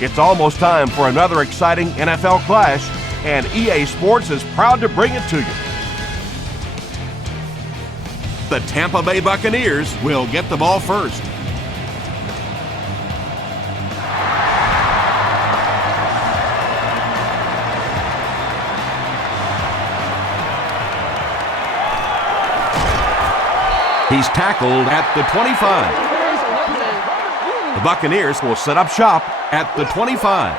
It's almost time for another exciting NFL clash, and EA Sports is proud to bring it to you. The Tampa Bay Buccaneers will get the ball first. He's tackled at the 25. The Buccaneers will set up shop at the 25.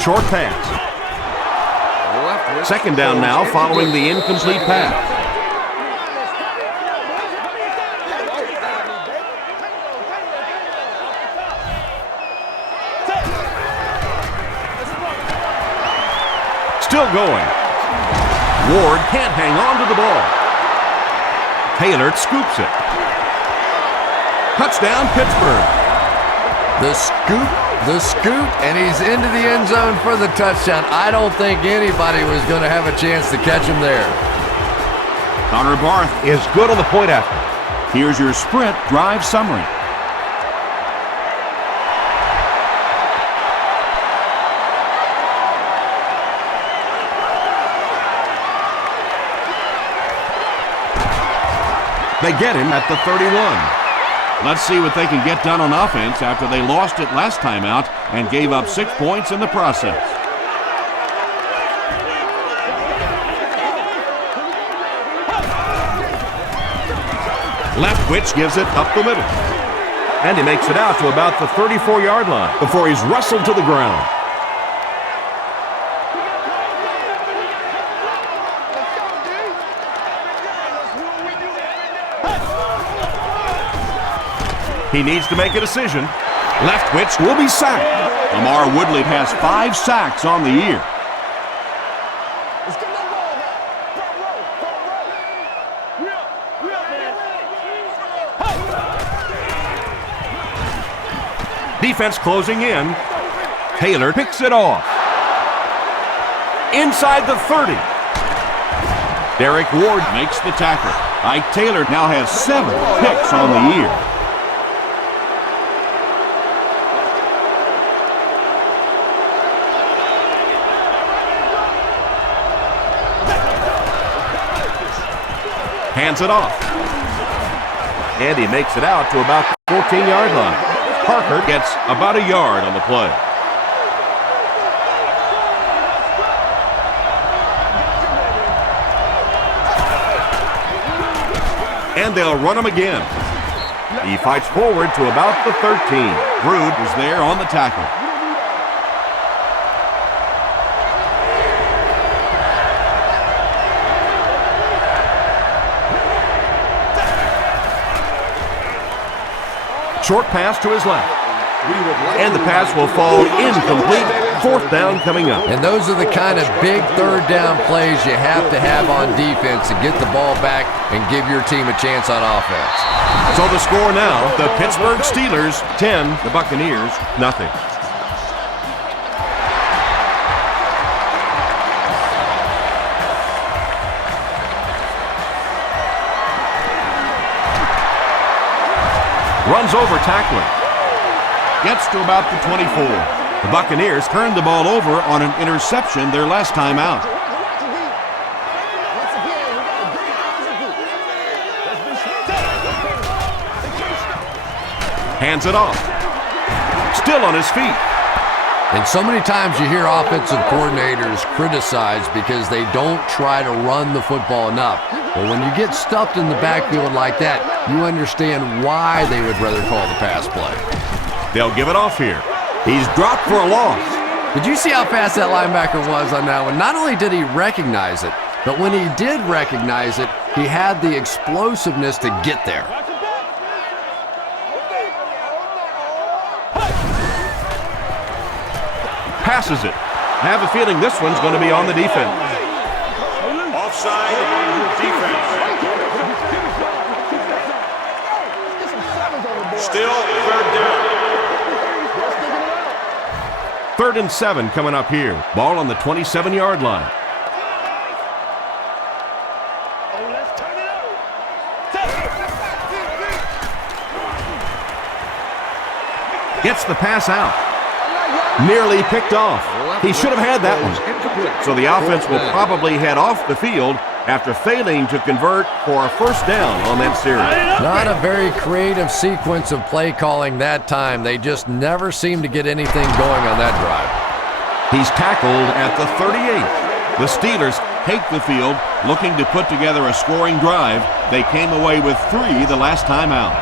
Short pass. Second down now following the incomplete pass. Still going. Ward can't hang on to the ball. Taylor scoops it. Touchdown, Pittsburgh. The scoop, and he's into the end zone for the touchdown. I don't think anybody was going to have a chance to catch him there. Connor Barth is good on the point after. Here's your sprint drive summary. They get him at the 31. Let's see what they can get done on offense after they lost it last time out and gave up 6 points in the process. Leftwich gives it up the middle. And he makes it out to about the 34-yard line before he's wrestled to the ground. He needs to make a decision. Leftwich will be sacked. Lamar Woodley has 5 sacks on the year. Defense closing in. Taylor picks it off. Inside the 30. Derek Ward makes the tackle. Ike Taylor now has 7 picks on the year. Hands it off. And he makes it out to about the 14-yard line. Parker gets about a yard on the play. And they'll run him again. He fights forward to about the 13. Brood is there on the tackle. Short pass to his left. And the pass will fall incomplete. 4th down coming up. And those are the kind of big 3rd down plays you have to have on defense to get the ball back and give your team a chance on offense. So the score now, the Pittsburgh Steelers 10, the Buccaneers nothing. Runs over tackling. Gets to about the 24. The Buccaneers turned the ball over on an interception their last time out. Hands it off. Still on his feet. And so many times you hear offensive coordinators criticized because they don't try to run the football enough. But when you get stuffed in the backfield like that, you understand why they would rather call the pass play. They'll give it off here. He's dropped for a loss. Did you see how fast that linebacker was on that one? Not only did he recognize it, but when he did recognize it, he had the explosiveness to get there. Passes it. I have a feeling this one's going to be on the defense. Offside defense. Still 3rd down. 3rd and 7 coming up here. Ball on the 27-yard line. Gets the pass out. Nearly picked off. He should have had that one. So the offense will probably head off the field after failing to convert for a first down on that series. Not a very creative sequence of play calling that time. They just never seem to get anything going on that drive. He's tackled at the 38. The Steelers take the field, looking to put together a scoring drive. They came away with 3 the last time out.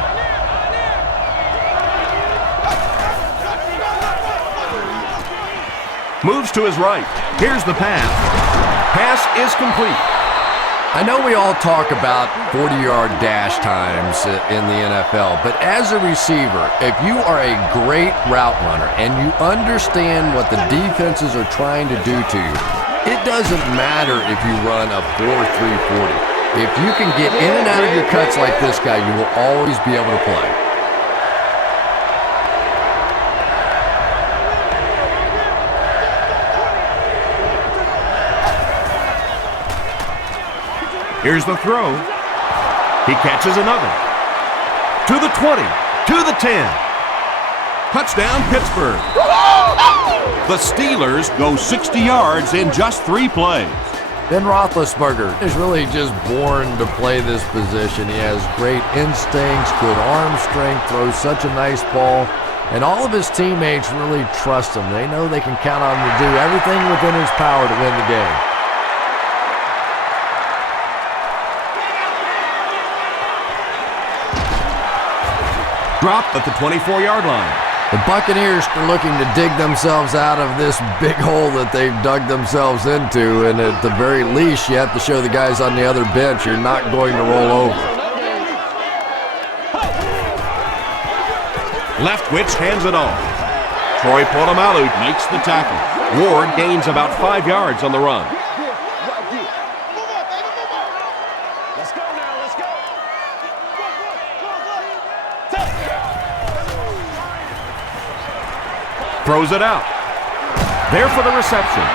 Moves to his right. Here's the pass. Pass is complete. I know we all talk about 40-yard dash times in the NFL, but as a receiver, if you are a great route runner and you understand what the defenses are trying to do to you, it doesn't matter if you run a 4.3 40. If you can get in and out of your cuts like this guy, you will always be able to play. Here's the throw. He catches another. To the 20, to the 10. Touchdown, Pittsburgh. The Steelers go 60 yards in just 3 plays. Ben Roethlisberger is really just born to play this position. He has great instincts, good arm strength, throws such a nice ball, and all of his teammates really trust him. They know they can count on him to do everything within his power to win the game. Dropped at the 24-yard line. The Buccaneers are looking to dig themselves out of this big hole that they've dug themselves into, and at the very least, you have to show the guys on the other bench you're not going to roll over. Leftwich hands it off. Troy Polamalu makes the tackle. Ward gains about 5 yards on the run. Throws it out. There for the reception.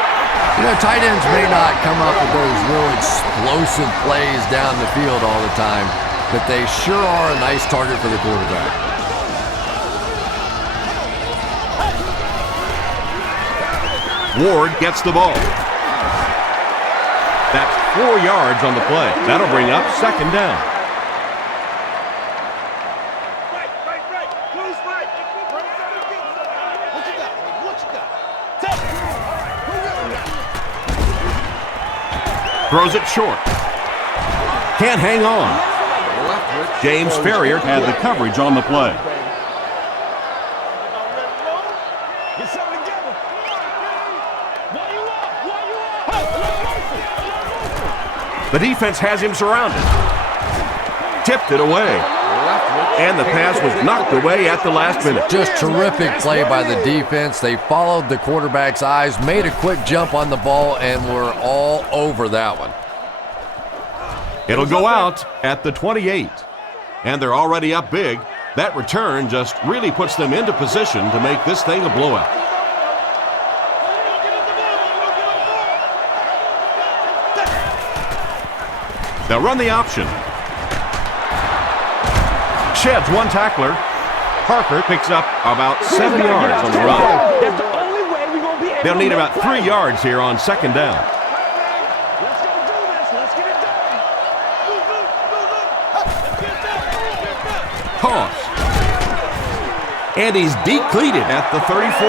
You know, tight ends may not come up with those real explosive plays down the field all the time, but they sure are a nice target for the quarterback. Ward gets the ball. That's 4 yards on the play. That'll bring up second down. Throws it short. Can't hang on. James Ferrier had the coverage on the play. The defense has him surrounded. Tipped it away. And the pass was knocked away at the last minute. Just terrific play by the defense. They followed the quarterback's eyes, made a quick jump on the ball, and were all over that one. It'll go out at the 28. And they're already up big. That return just really puts them into position to make this thing a blowout. They'll run the option. Sheds one tackler. Parker picks up about 7 yards on the run. They'll need about 3 yards here on second down. Toss. And he's decleated at the 34.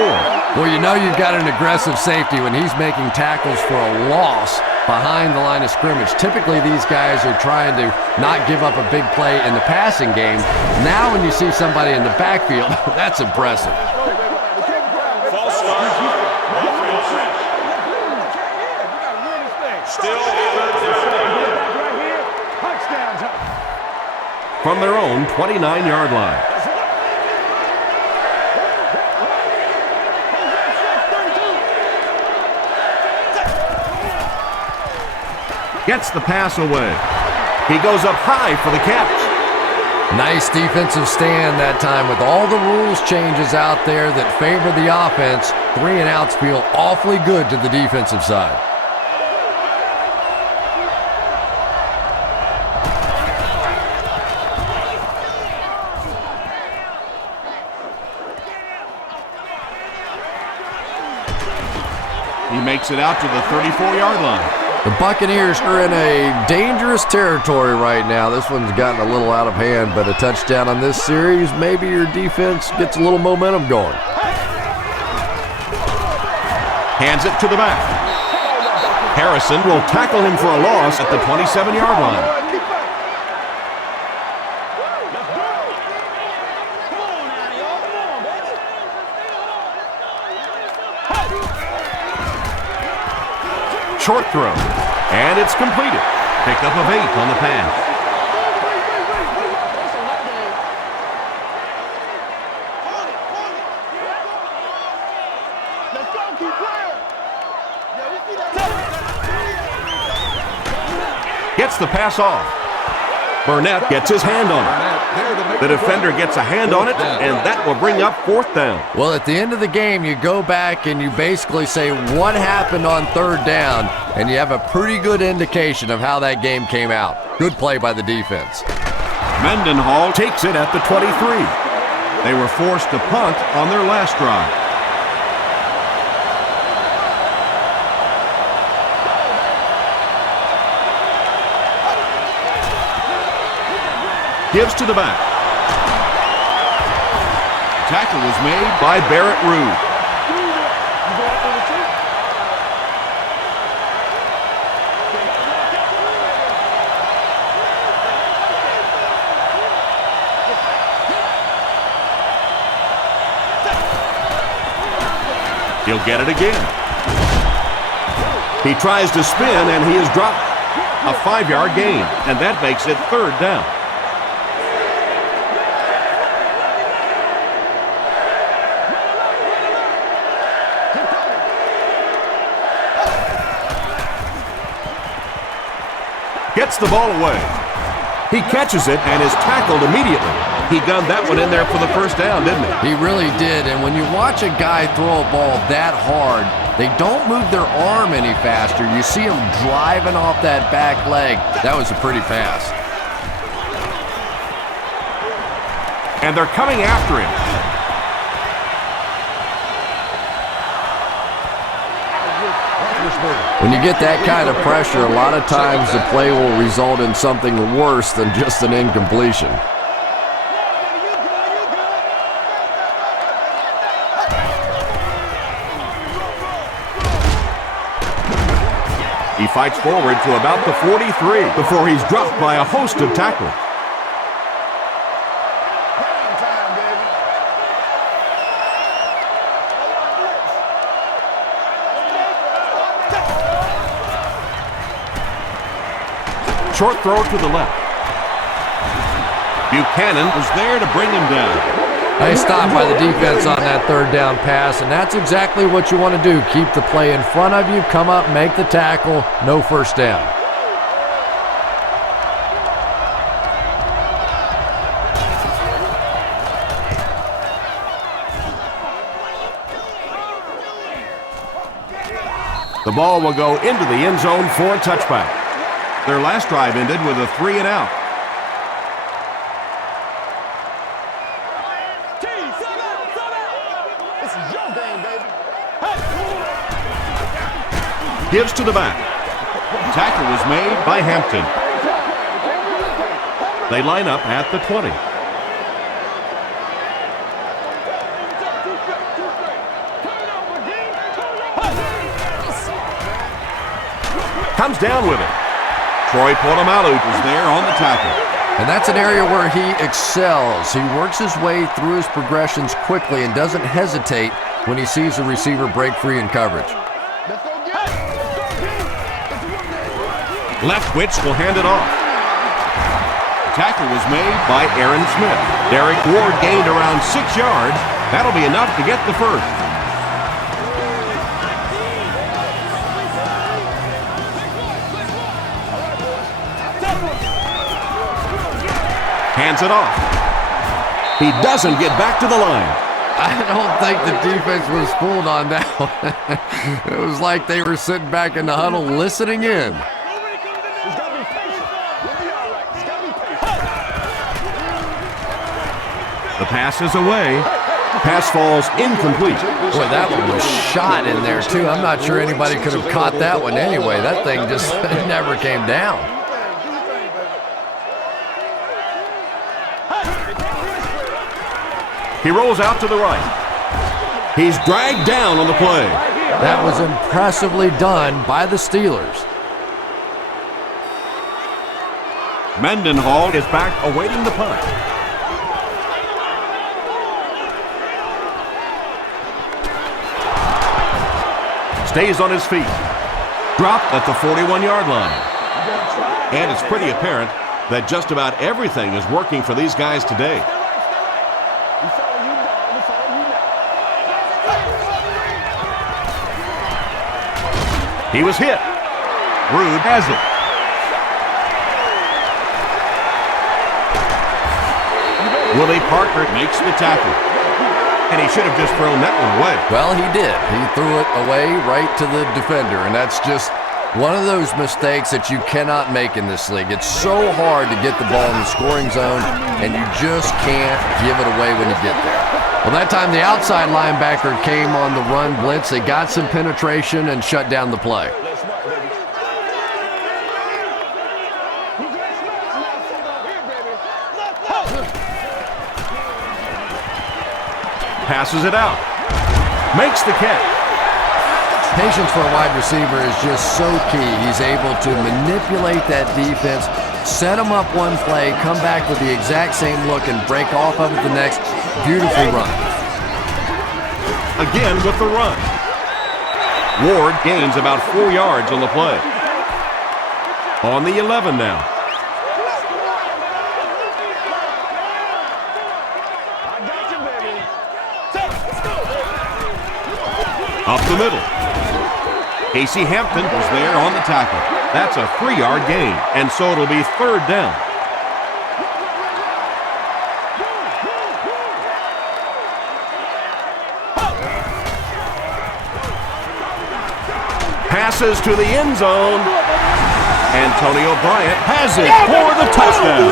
Well, you know you've got an aggressive safety when he's making tackles for a loss behind the line of scrimmage. Typically, these guys are trying to not give up a big play in the passing game. Now, when you see somebody in the backfield, that's impressive. False start. Still from their own 29-yard line. Gets the pass away. He goes up high for the catch. Nice defensive stand that time. With all the rules changes out there that favor the offense, 3 and outs feel awfully good to the defensive side. He makes it out to the 34-yard line. The Buccaneers are in a dangerous territory right now. This one's gotten a little out of hand, but a touchdown on this series, maybe your defense gets a little momentum going. Hands it to the back. Harrison will tackle him for a loss at the 27-yard line. Short throw, and it's completed. Pickup of 8 on the pass. Gets the pass off. Burnett gets his hand on it. The defender gets a hand on it, and that will bring up 4th down. Well, at the end of the game, you go back and you basically say what happened on 3rd down, and you have a pretty good indication of how that game came out. Good play by the defense. Mendenhall takes it at the 23. They were forced to punt on their last drive. Gives to the back. Tackle was made by Barrett Ruud. He'll get it again. He tries to spin, and he is dropped. A 5-yard gain, and that makes it 3rd down. Gets the ball away. He catches it and is tackled immediately. He gunned that one in there for the 1st down, didn't he? He really did, and when you watch a guy throw a ball that hard, they don't move their arm any faster. You see him driving off that back leg. That was a pretty pass. And they're coming after him. When you get that kind of pressure, a lot of times the play will result in something worse than just an incompletion. He fights forward to about the 43 before he's dropped by a host of tacklers. Short throw to the left. Buchanan was there to bring him down. Nice stop by the defense on that 3rd down pass, and that's exactly what you want to do. Keep the play in front of you, come up, make the tackle, no 1st down. The ball will go into the end zone for a touchback. Their last drive ended with a 3-and-out. This is your game, baby. Gives to the back. Tackle was made by Hampton. They line up at the 20. Comes down with it. Troy Polamalu is there on the tackle. And that's an area where he excels. He works his way through his progressions quickly and doesn't hesitate when he sees a receiver break free in coverage. Leftwich will hand it off. Tackle was made by Aaron Smith. Derek Ward gained around 6 yards. That'll be enough to get the 1st. Hands it off. He doesn't get back to the line. I don't think the defense was fooled on that one. It was like they were sitting back in the huddle listening in. The pass is away. Pass falls incomplete. Boy, that one was shot in there, too. I'm not sure anybody could have caught that one anyway. That thing just never came down. He rolls out to the right. He's dragged down on the play. That was impressively done by the Steelers. Mendenhall is back awaiting the punt. Stays on his feet. Dropped at the 41-yard line. And it's pretty apparent that just about everything is working for these guys today. He was hit. Rude has it. Willie Parker makes the tackle. And he should have just thrown that one away. Well, he did. He threw it away right to the defender, and that's just one of those mistakes that you cannot make in this league. It's so hard to get the ball in the scoring zone, and you just can't give it away when you get there. Well, that time the outside linebacker came on the run blitz. They got some penetration and shut down the play. Passes it out. Makes the catch. Patience for a wide receiver is just so key. He's able to manipulate that defense, set them up one play, come back with the exact same look, and break off of it the next. Beautiful run. Again with the run. Ward gains about 4 yards on the play. On the 11 now. Up the middle. Casey Hampton was there on the tackle. That's a 3-yard gain, and so it'll be third down. Passes to the end zone. Antonio Bryant has it for the touchdown.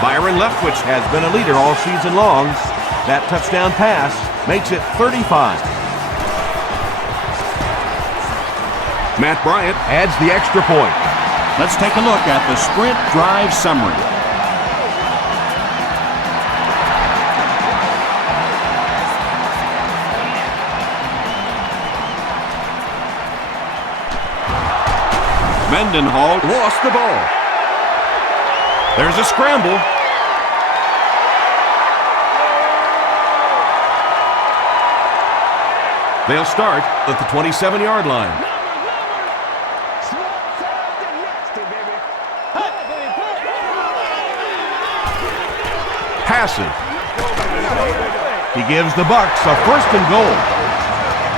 Byron Leftwich has been a leader all season long. That touchdown pass makes it 35. Matt Bryant adds the extra point. Let's take a look at the sprint drive summary. Mendenhall lost the ball. There's a scramble. They'll start at the 27-yard line. Passes. He gives the Bucs a first and goal.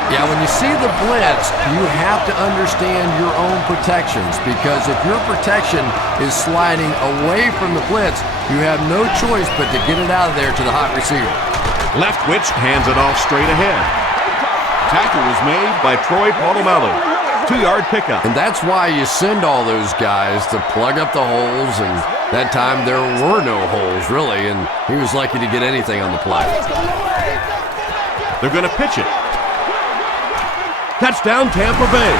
Yeah, when you see the blitz, you have to understand your own protections, because if your protection is sliding away from the blitz, you have no choice but to get it out of there to the hot receiver. Leftwich hands it off straight ahead. Tackle was made by Troy Polamalu. 2-yard pickup. And that's why you send all those guys to plug up the holes, and that time there were no holes, really, and he was lucky to get anything on the play. They're going to pitch it. Touchdown, Tampa Bay.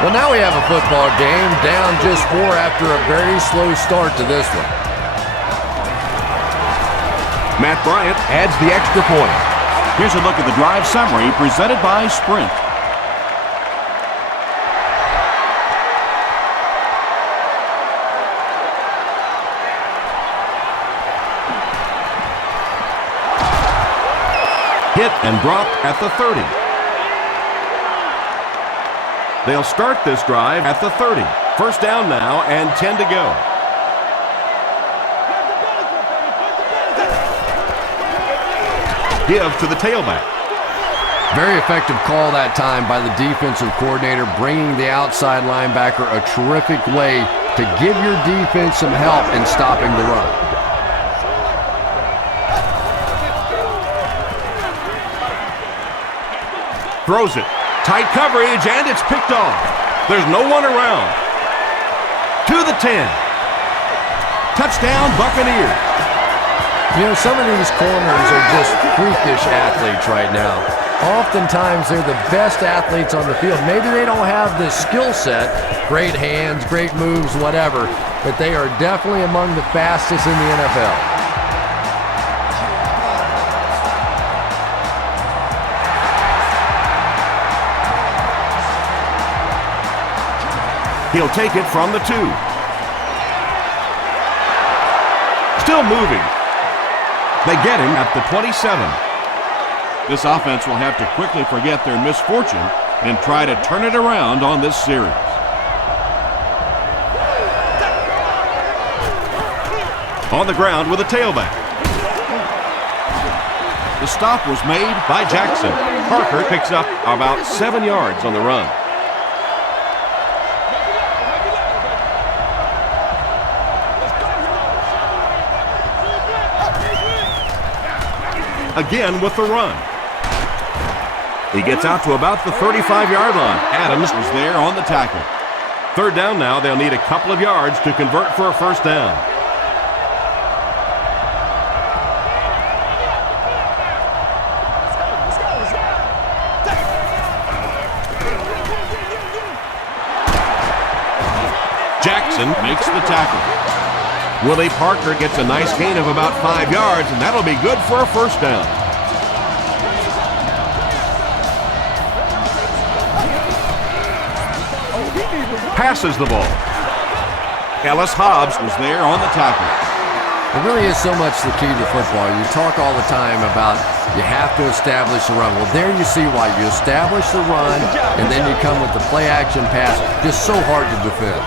Well, now we have a football game down just 4 after a very slow start to this one. Matt Bryant adds the extra point. Here's a look at the drive summary presented by Sprint. Hit and dropped at the 30. They'll start this drive at the 30. First down now and 10 to go. Give to the tailback. Very effective call that time by the defensive coordinator, bringing the outside linebacker a terrific way to give your defense some help in stopping the run. Throws it. Tight coverage, and it's picked off. There's no one around. To the 10. Touchdown, Buccaneers. You know, some of these corners are just freakish athletes right now. Oftentimes, they're the best athletes on the field. Maybe they don't have the skill set, great hands, great moves, whatever, but they are definitely among the fastest in the NFL. He'll take it from the 2. Still moving. They get him at the 27. This offense will have to quickly forget their misfortune and try to turn it around on this series. On the ground with a tailback. The stop was made by Jackson. Parker picks up about 7 yards on the run. Again with the run. He gets out to about the 35-yard line. Adams was there on the tackle. Third down now. They'll need a couple of yards to convert for a first down. Jackson makes the tackle. Willie Parker gets a nice gain of about 5 yards, and that'll be good for a first down. Passes the ball. Ellis Hobbs was there on the tackle. It really is so much the key to football. You talk all the time about you have to establish the run. Well, there you see why. You establish the run, and then you come with the play-action pass. Just so hard to defend.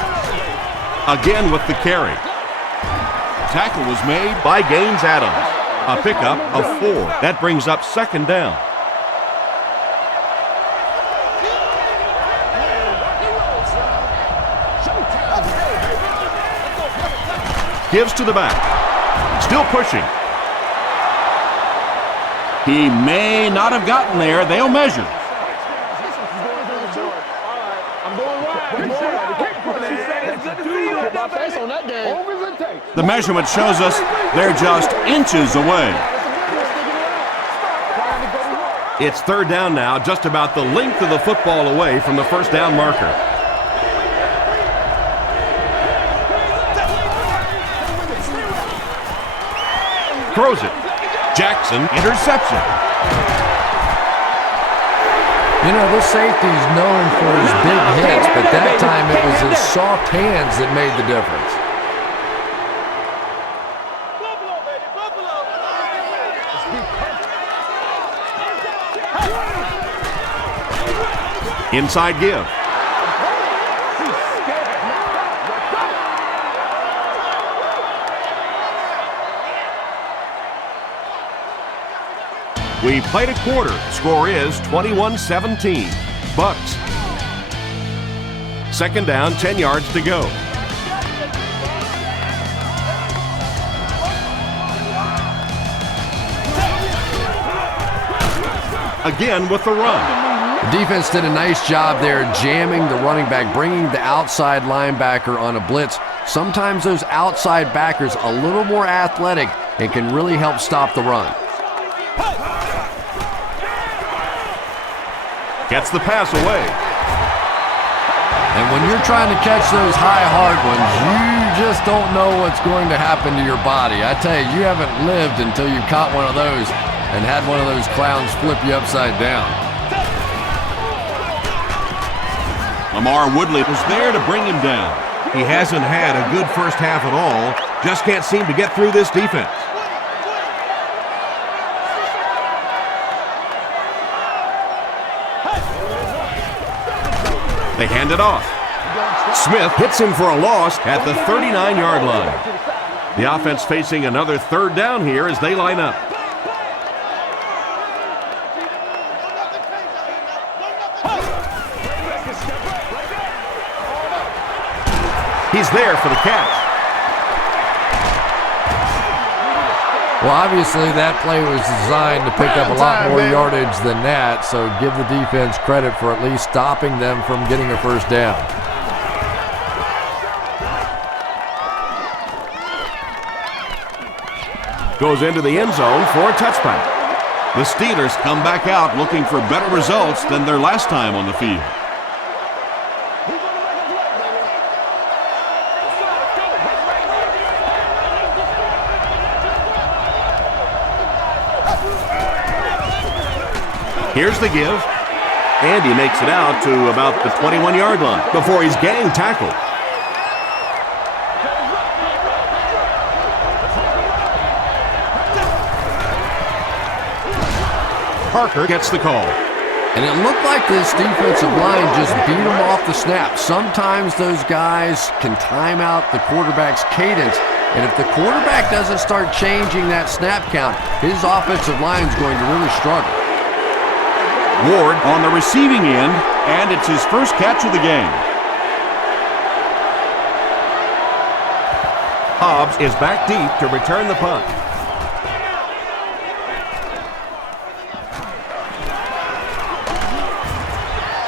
Again with the carry. Tackle was made by Gaines Adams. A pickup of 4. That brings up second down. Gives to the back. Still pushing. He may not have gotten there. They'll measure. The measurement shows us they're just inches away. It's third down now, just about the length of the football away from the first down marker. Throws it. Jackson intercepts it. You know, this safety's known for his big hits, but that time it was his soft hands that made the difference. Inside give. We played a quarter. Score is 21-17. Bucks. Second down, 10 yards to go. Again with the run. The defense did a nice job there jamming the running back, bringing the outside linebacker on a blitz. Sometimes those outside backers a little more athletic and can really help stop the run. Gets the pass away. And when you're trying to catch those high, hard ones, you just don't know what's going to happen to your body. I tell you, you haven't lived until you caught one of those and had one of those clowns flip you upside down. Lamar Woodley was there to bring him down. He hasn't had a good first half at all. Just can't seem to get through this defense. They hand it off. Smith hits him for a loss at the 39-yard line. The offense facing another third down here as they line up. He's there for the catch. Well, obviously that play was designed to pick up a lot more yardage than that, so give the defense credit for at least stopping them from getting a first down. goes into the end zone for a touchback. The Steelers come back out looking for better results than their last time on the field. Here's the give, and he makes it out to about the 21-yard line before he's gang tackled. Parker gets the call. And it looked like this defensive line just beat them off the snap. Sometimes those guys can time out the quarterback's cadence, and if the quarterback doesn't start changing that snap count, his offensive line is going to really struggle. Ward on the receiving end, and it's his first catch of the game. Hobbs is back deep to return the punt.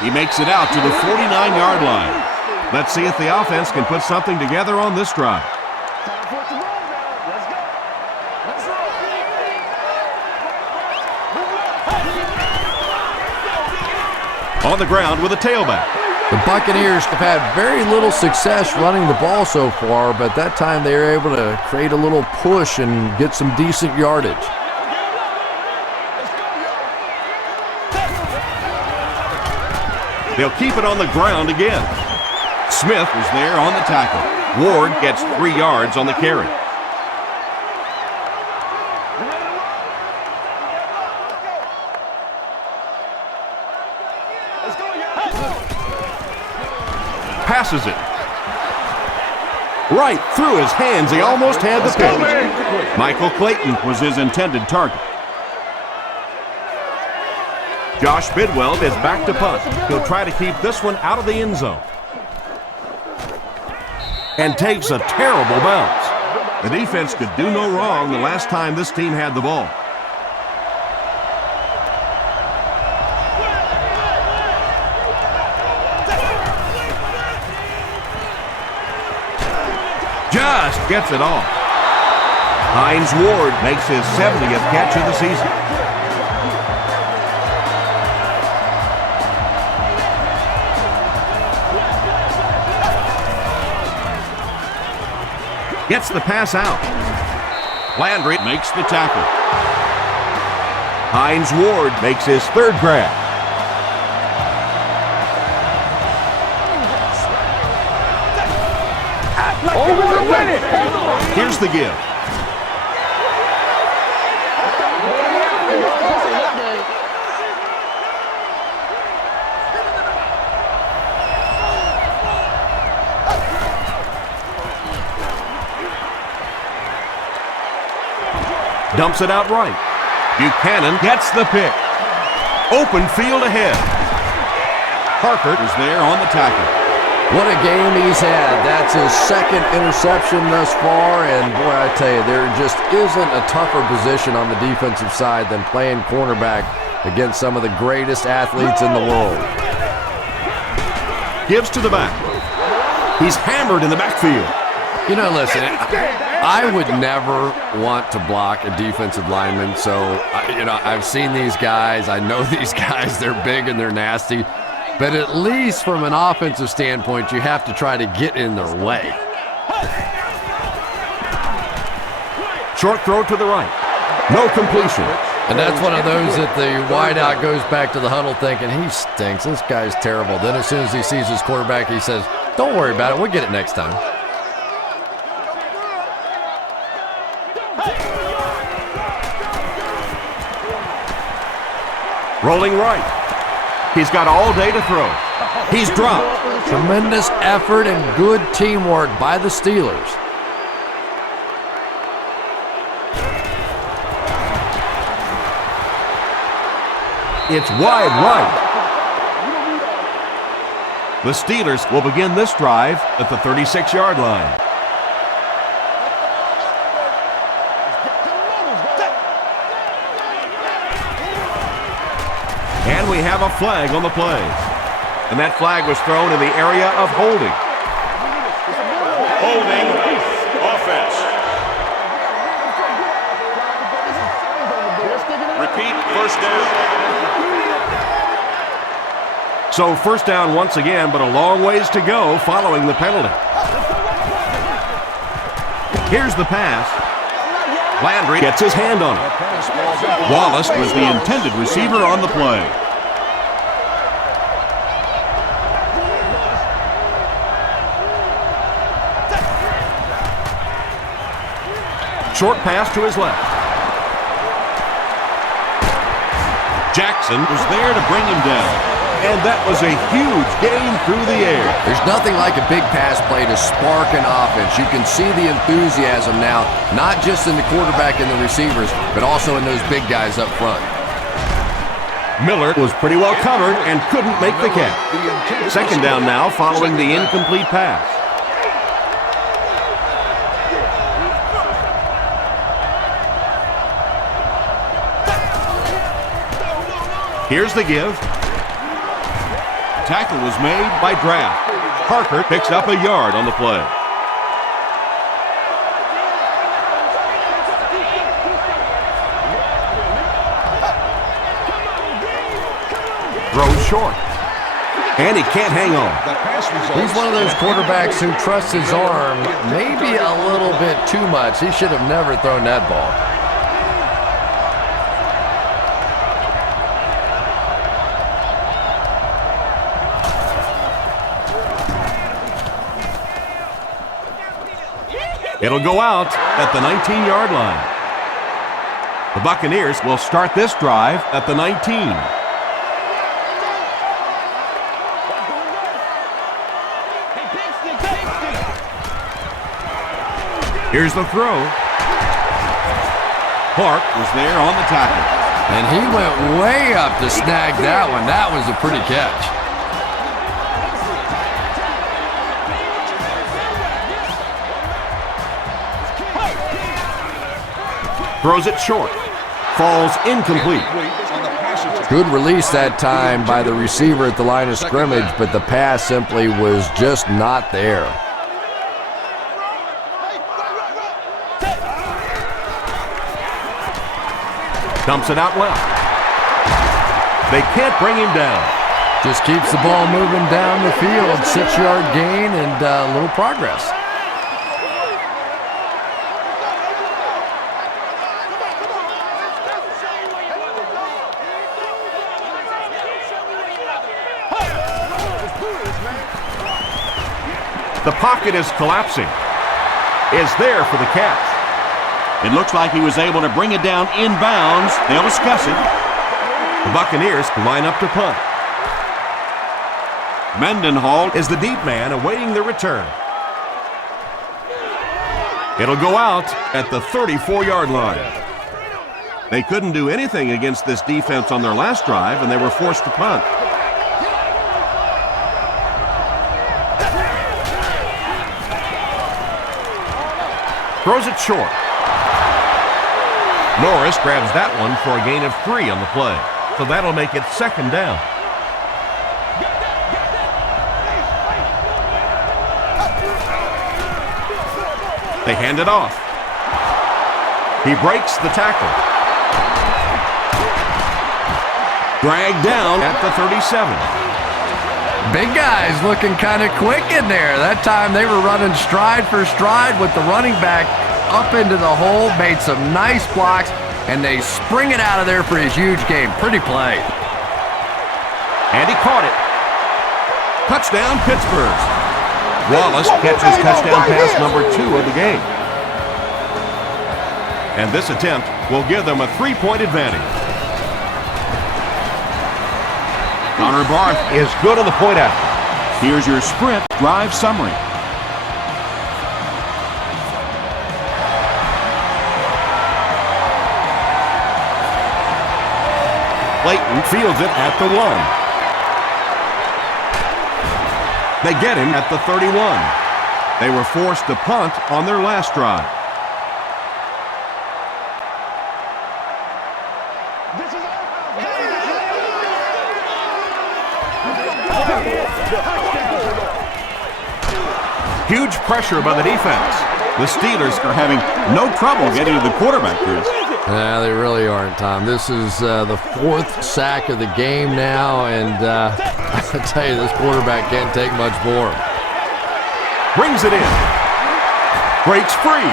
He makes it out to the 49-yard line. Let's see if the offense can put something together on this drive. On the ground with a tailback. The Buccaneers have had very little success running the ball so far, but that time they were able to create a little push and get some decent yardage. They'll keep it on the ground again. Smith was there on the tackle. Ward gets 3 yards on the carry. Passes it. Right through his hands. He almost had the pitch. Michael Clayton was his intended target. Josh Bidwell is back to punt. He'll try to keep this one out of the end zone. And takes a terrible bounce. The defense could do no wrong the last time this team had the ball. Just gets it off. Hines Ward makes his 70th catch of the season. Gets the pass out. Landry makes the tackle. Hines Ward makes his 3rd grab. Here's the give. Dumps it out right. Buchanan gets the pick. Open field ahead. Parker is there on the tackle. What a game he's had. That's his 2nd interception thus far, and boy, I tell you, there just isn't a tougher position on the defensive side than playing cornerback against some of the greatest athletes in the world. Gives to the back. He's hammered in the backfield. You know, listen, I would never want to block a defensive lineman, so, I've seen these guys. I know these guys. They're big and they're nasty. But at least from an offensive standpoint, you have to try to get in their way. Short throw to the right. No completion. And that's one of those that the wideout goes back to the huddle thinking, he stinks. This guy's terrible. Then as soon as he sees his quarterback, he says, don't worry about it. We'll get it next time. Rolling right. He's got all day to throw. He's dropped. Tremendous effort and good teamwork by the Steelers. It's wide right. The Steelers will begin this drive at the 36-yard line. And we have a flag on the play. And that flag was thrown in the area of holding. Holding offense. First down. So first down once again, but a long ways to go following the penalty. Here's the pass. Landry gets his hand on it. Wallace was the intended receiver on the play. Short pass to his left. Jackson was there to bring him down. And that was a huge gain through the air. There's nothing like a big pass play to spark an offense. You can see the enthusiasm now, not just in the quarterback and the receivers, but also in those big guys up front. Miller was pretty well covered and couldn't make the catch. Second down now following the incomplete pass. Here's the give. Tackle was made by Draft. Parker picks up a yard on the play. Throws short. And he can't hang on. He's one of those quarterbacks who trusts his arm maybe a little bit too much. He should have never thrown that ball. It'll go out at the 19-yard line. The Buccaneers will start this drive at the 19. Here's the throw. Clark was there on the tackle. And he went way up to snag that one. That was a pretty catch. Throws it short. Falls incomplete. Good release that time by the receiver at the line of scrimmage, but the pass simply was just not there. Dumps it out left. They can't bring him down. Just keeps the ball moving down the field. 6-yard gain and a little progress. The pocket is collapsing. Is there for the catch. It looks like he was able to bring it down inbounds. They'll discuss it. The Buccaneers line up to punt. Mendenhall is the deep man awaiting the return. It'll go out at the 34-yard line. They couldn't do anything against this defense on their last drive, and they were forced to punt. Throws it short. Norris grabs that one for a gain of 3 on the play. So that'll make it second down. They hand it off. He breaks the tackle. Dragged down at the 37. Big guys looking kind of quick in there. That time they were running stride for stride with the running back up into the hole, made some nice blocks, and they spring it out of there for his huge gain. Pretty play. And he caught it. Touchdown, Pittsburgh. Wallace catches touchdown pass number 2 of the game. And this attempt will give them a 3-point advantage. Connor Barth is good on the point after. Here's your sprint drive summary. Clayton fields it at the 1. They get him at the 31. They were forced to punt on their last drive. Huge pressure by the defense. The Steelers are having no trouble getting to the quarterback, Chris. Yeah, they really aren't, Tom. This is the 4th sack of the game now, and I tell you, this quarterback can't take much more. Brings it in. Breaks free.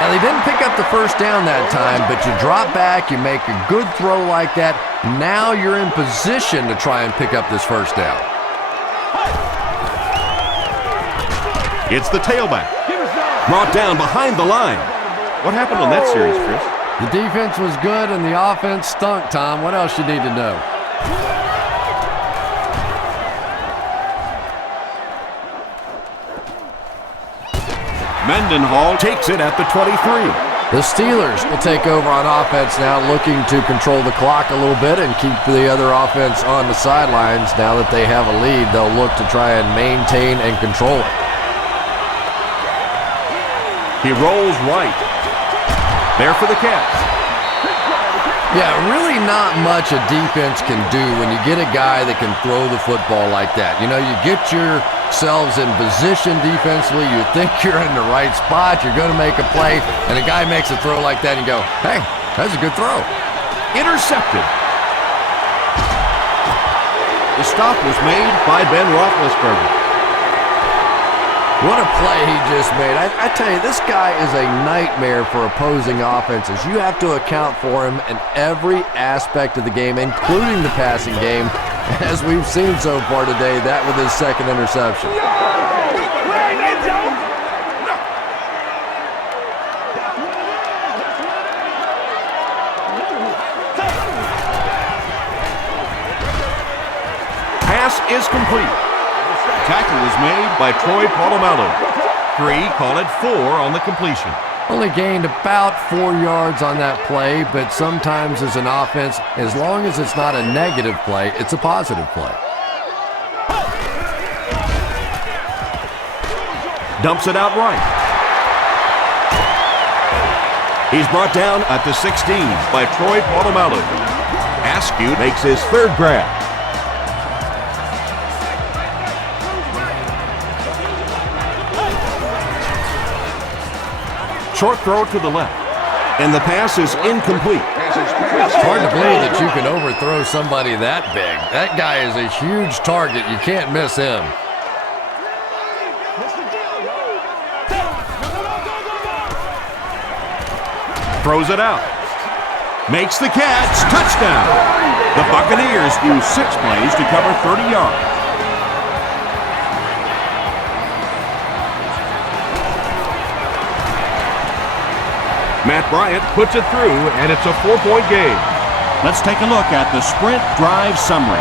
Now, they didn't pick up the first down that time, but you drop back, you make a good throw like that. Now you're in position to try and pick up this first down. It's the tailback. Brought down behind the line. What happened on that series, Chris? The defense was good and the offense stunk, Tom. What else you need to know? Mendenhall takes it at the 23. The Steelers will take over on offense now, looking to control the clock a little bit and keep the other offense on the sidelines. Now that they have a lead, they'll look to try and maintain and control it. He rolls right. There for the catch. Yeah, really not much a defense can do when you get a guy that can throw the football like that. You know, you get yourselves in position defensively, you think you're in the right spot, you're going to make a play, and a guy makes a throw like that and you go, hey, that's a good throw. Intercepted. The stop was made by Ben Roethlisberger. What a play he just made. I tell you, this guy is a nightmare for opposing offenses. You have to account for him in every aspect of the game, including the passing game, as we've seen so far today, that with his second interception. Pass is complete. Tackle was made by Troy Polamalu. 3, call it 4 on the completion. Only gained about 4 yards on that play, but sometimes as an offense, as long as it's not a negative play, it's a positive play. Dumps it out right. He's brought down at the 16 by Troy Polamalu. Askew makes his 3rd grab. Short throw to the left, and the pass is incomplete. It's hard to believe that you can overthrow somebody that big. That guy is a huge target. You can't miss him. Throws it out. Makes the catch. Touchdown. The Buccaneers use 6 plays to cover 30 yards. Matt Bryant puts it through, and it's a 4-point game. Let's take a look at the sprint drive summary.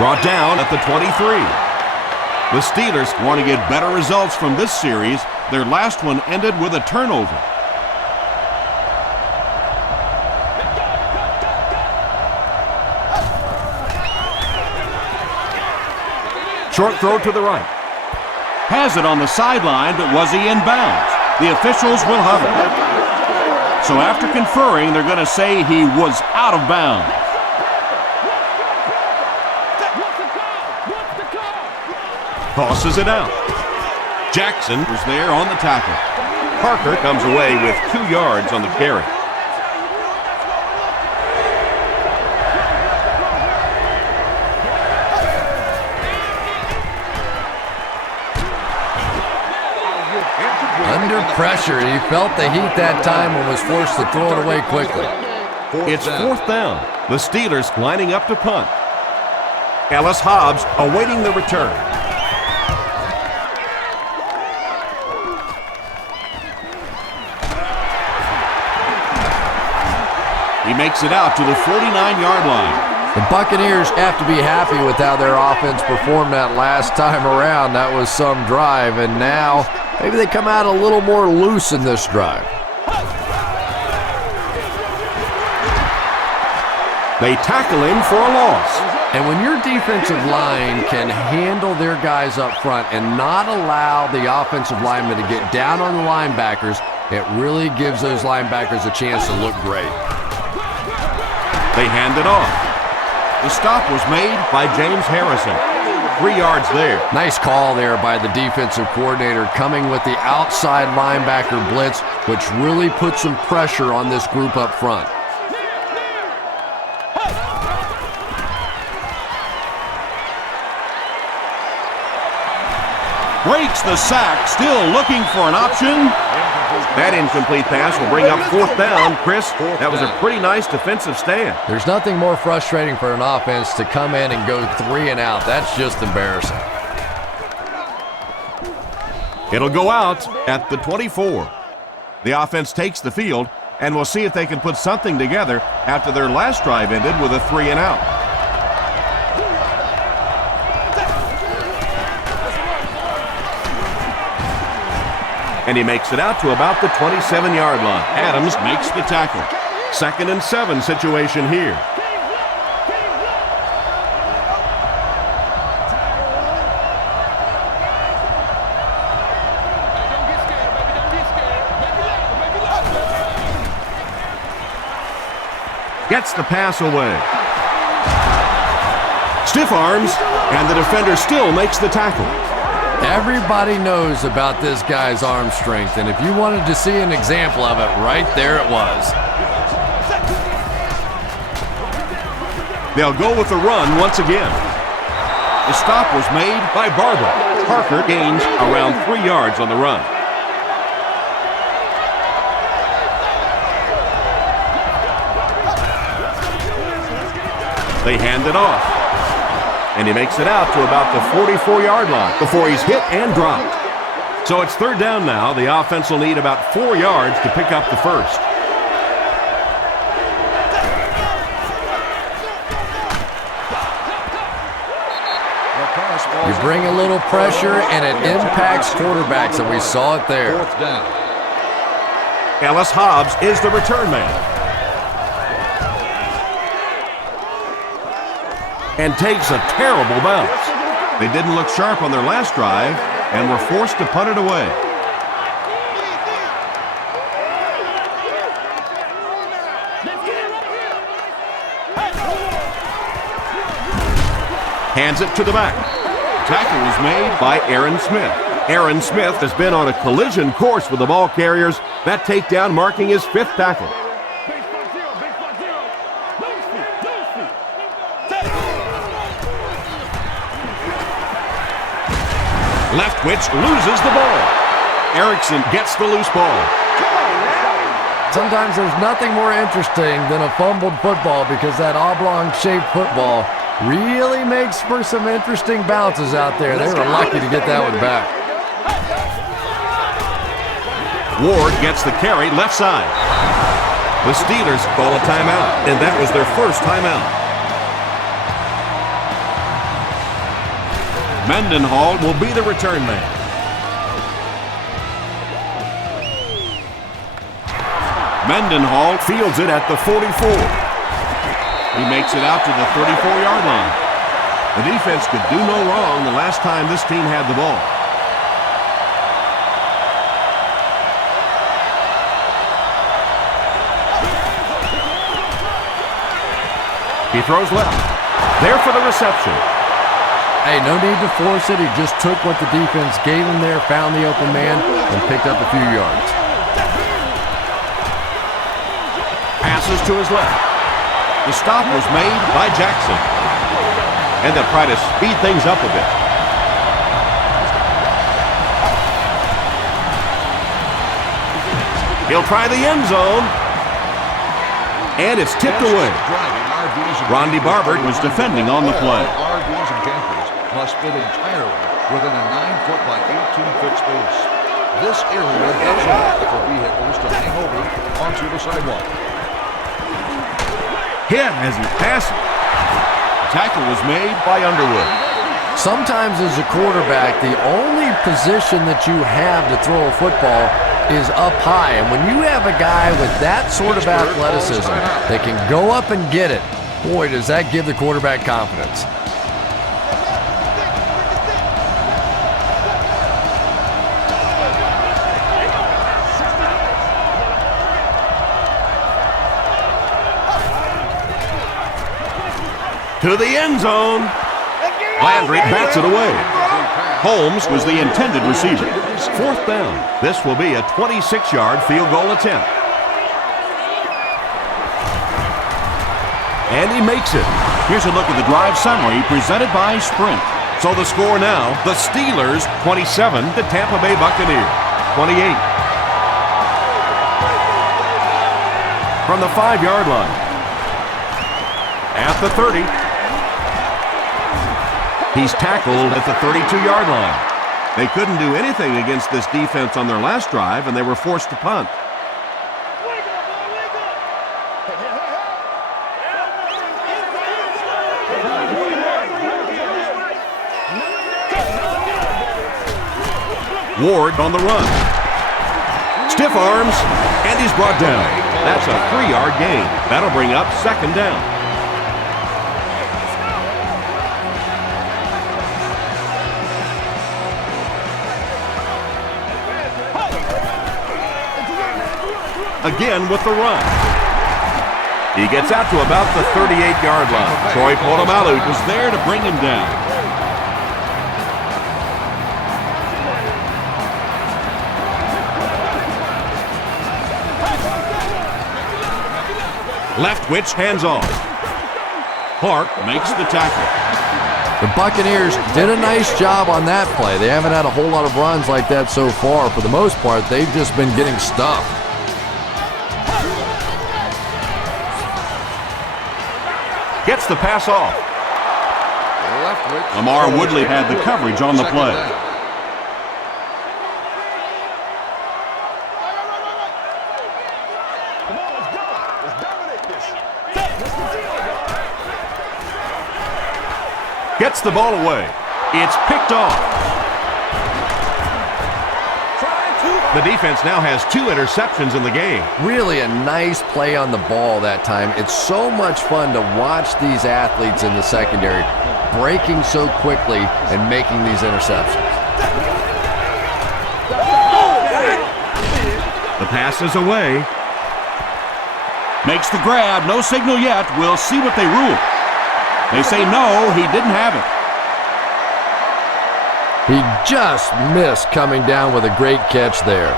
Brought down at the 23. The Steelers want to get better results from this series. Their last one ended with a turnover. Short throw to the right. Has it on the sideline, but was he in bounds? The officials will huddle. So after conferring, they're going to say he was out of bounds. Tosses it out. Jackson was there on the tackle. Parker comes away with 2 yards on the carry. Under pressure, he felt the heat that time and was forced to throw it away quickly. It's 4th down. The Steelers lining up to punt. Ellis Hobbs awaiting the return. He makes it out to the 49-yard line. The Buccaneers have to be happy with how their offense performed that last time around. That was some drive, and now maybe they come out a little more loose in this drive. They tackle him for a loss. And when your defensive line can handle their guys up front and not allow the offensive linemen to get down on the linebackers, it really gives those linebackers a chance to look great. They hand it off. The stop was made by James Harrison. 3 yards there. Nice call there by the defensive coordinator, coming with the outside linebacker blitz, which really put some pressure on this group up front. Breaks the sack, still looking for an option. That incomplete pass will bring up 4th down. Chris, that was a pretty nice defensive stand. There's nothing more frustrating for an offense to come in and go 3 and out. That's just embarrassing. It'll go out at the 24. The offense takes the field, and we'll see if they can put something together after their last drive ended with a 3 and out. And he makes it out to about the 27-yard line. Adams makes the tackle. 2nd and 7 situation here. Gets the pass away. Stiff arms, and the defender still makes the tackle. Everybody knows about this guy's arm strength, and if you wanted to see an example of it, right there it was. They'll go with the run once again. The stop was made by Barber. Parker gains around 3 yards on the run. They hand it off. And he makes it out to about the 44-yard line before he's hit and dropped. So it's 3rd down now. The offense will need about 4 yards to pick up the first. You bring a little pressure, and it impacts quarterbacks, and we saw it there. 4th down. Ellis Hobbs is the return man. And takes a terrible bounce. They didn't look sharp on their last drive and were forced to punt it away. Hands it to the back. Tackle was made by Aaron Smith. Aaron Smith has been on a collision course with the ball carriers. That takedown marking his 5th tackle. Leftwich loses the ball. Erickson gets the loose ball. Sometimes there's nothing more interesting than a fumbled football because that oblong-shaped football really makes for some interesting bounces out there. They were lucky to get that one back. Ward gets the carry left side. The Steelers call a timeout, and that was their first timeout. Mendenhall will be the return man. Mendenhall fields it at the 44. He makes it out to the 34-yard line. The defense could do no wrong the last time this team had the ball. He throws left. There for the reception. Hey, no need to force it. He just took what the defense gave him there, found the open man, and picked up a few yards. Passes to his left. The stop was made by Jackson. And they'll try to speed things up a bit. He'll try the end zone. And it's tipped away. Rondy Barber was defending on the play. RBs and campers must fit entirely within a 9-foot by 18-foot space. This area does allow for vehicles to hang over onto the sidewalk. Hit as he passes. Tackle was made by Underwood. Sometimes as a quarterback, the only position that you have to throw a football is up high. And when you have a guy with that sort of athleticism that can go up and get it, boy, does that give the quarterback confidence. To the end zone. Landry bats it away. Holmes was the intended receiver. Fourth down. This will be a 26-yard field goal attempt. And he makes it. Here's a look at the drive summary presented by Sprint. So the score now, the Steelers 27, the Tampa Bay Buccaneers 28. From the 5-yard line. At the 30. He's tackled at the 32-yard line. They couldn't do anything against this defense on their last drive, and they were forced to punt. Ward on the run. Stiff arms, and he's brought down. That's a 3-yard gain. That'll bring up second down. Again with the run. He gets out to about the 38-yard line. Troy Polamalu was there to bring him down. Leftwich hands off. Clark makes the tackle. The Buccaneers did a nice job on that play. They haven't had a whole lot of runs like that so far. For the most part, they've just been getting stuffed. Gets the pass off. Lamar Woodley had the coverage on the play. Gets the ball away. It's picked off. The defense now has 2 interceptions in the game. Really a nice play on the ball that time. It's so much fun to watch these athletes in the secondary breaking so quickly and making these interceptions. The pass is away. Makes the grab. No signal yet. We'll see what they rule. They say no, he didn't have it. He just missed coming down with a great catch there.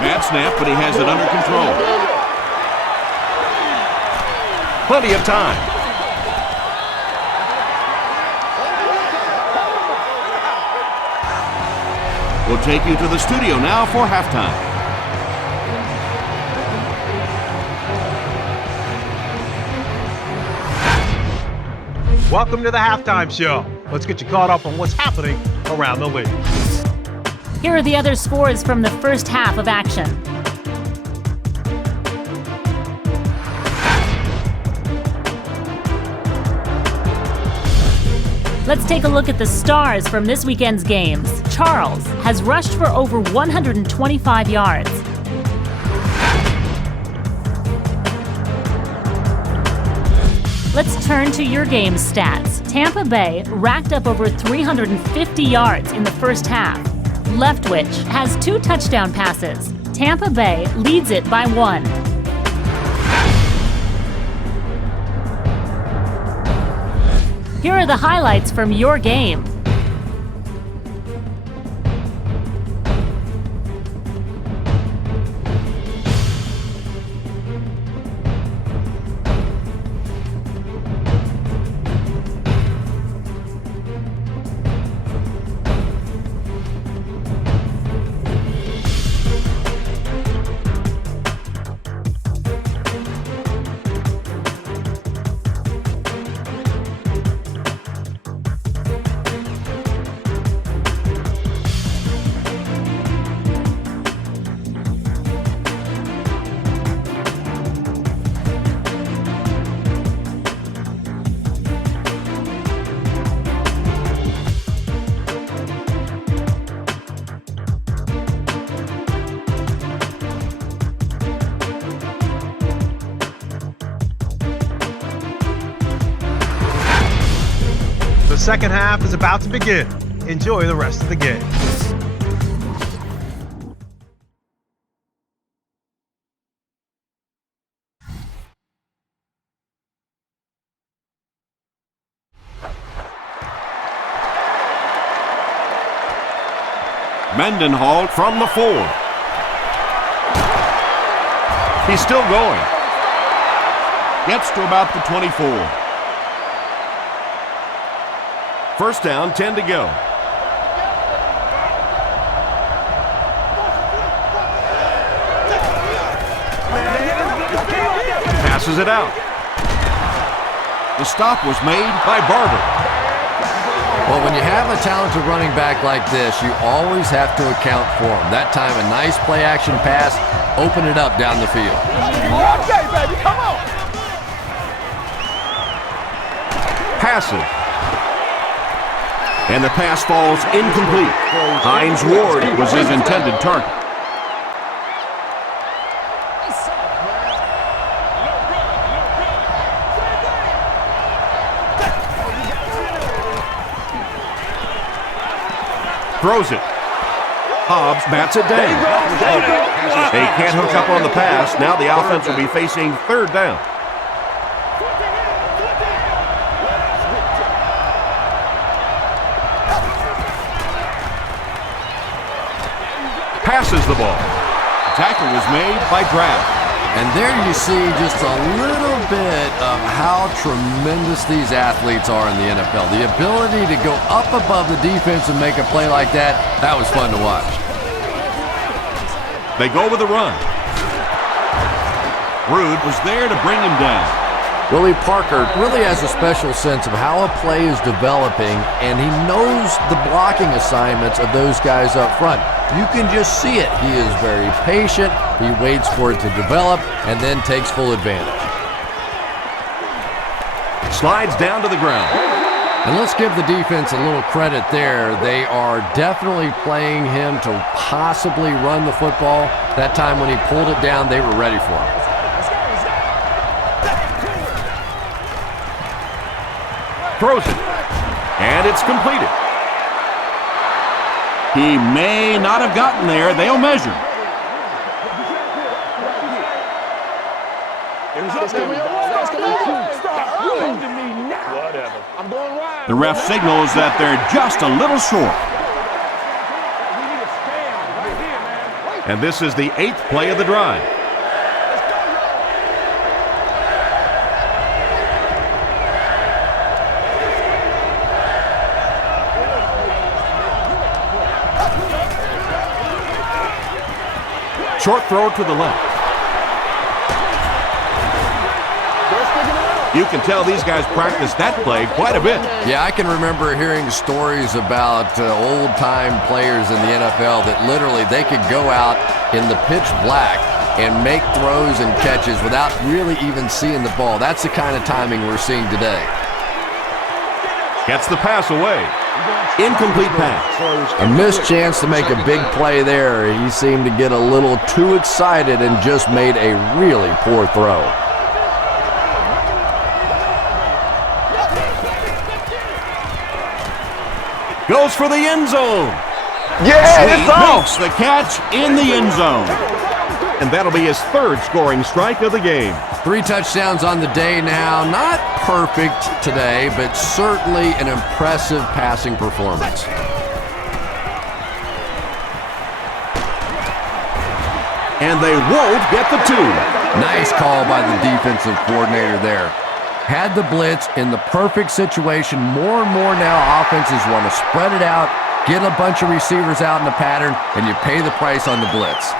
Bad snap, but he has it under control. Plenty of time. We'll take you to the studio now for halftime. Welcome to the halftime show. Let's get you caught up on what's happening around the league. Here are the other scores from the first half of action. Let's take a look at the stars from this weekend's games. Charles has rushed for over 125 yards. Let's turn to your game stats. Tampa Bay racked up over 350 yards in the first half. Leftwich has 2 touchdown passes. Tampa Bay leads it by 1. Here are the highlights from your game. The second half is about to begin. Enjoy the rest of the game. Mendenhall from the 4. He's still going. Gets to about the 24. First down, 10 to go. Passes it out. The stop was made by Barber. Well, when you have a talented running back like this, you always have to account for him. That time, a nice play-action pass, open it up down the field. Okay, baby, come on. Passes. And the pass falls incomplete. Hines Ward was his intended target. Throws it. Hobbs bats it down. They can't hook up on the pass. Now the offense will be facing third down. Passes the ball. Tackle was made by Draft. And there you see just a little bit of how tremendous these athletes are in the NFL. The ability to go up above the defense and make a play like that, that was fun to watch. They go with a run. Rude was there to bring him down. Willie Parker really has a special sense of how a play is developing, and he knows the blocking assignments of those guys up front. You can just see it. He is very patient. He waits for it to develop and then takes full advantage. Slides down to the ground. And let's give the defense a little credit there. They are definitely playing him to possibly run the football. That time when he pulled it down, they were ready for him. Throws it. And it's completed. He may not have gotten there. They'll measure. The ref signals that they're just a little short. And this is the 8th play of the drive. Short throw to the left. You can tell these guys practice that play quite a bit. Yeah, I can remember hearing stories about old-time players in the NFL that literally they could go out in the pitch black and make throws and catches without really even seeing the ball. That's the kind of timing we're seeing today. Gets the pass away. Incomplete pass. A missed chance to make a big play there. He seemed to get a little too excited and just made a really poor throw. Goes for the end zone. Yeah, it's on. Makes the catch in the end zone. And that'll be his 3rd scoring strike of the game. 3 touchdowns on the day now. Not perfect today, but certainly an impressive passing performance. And they won't get the 2. Nice call by the defensive coordinator there. Had the blitz in the perfect situation. More and more now offenses want to spread it out, get a bunch of receivers out in the pattern, and you pay the price on the blitz.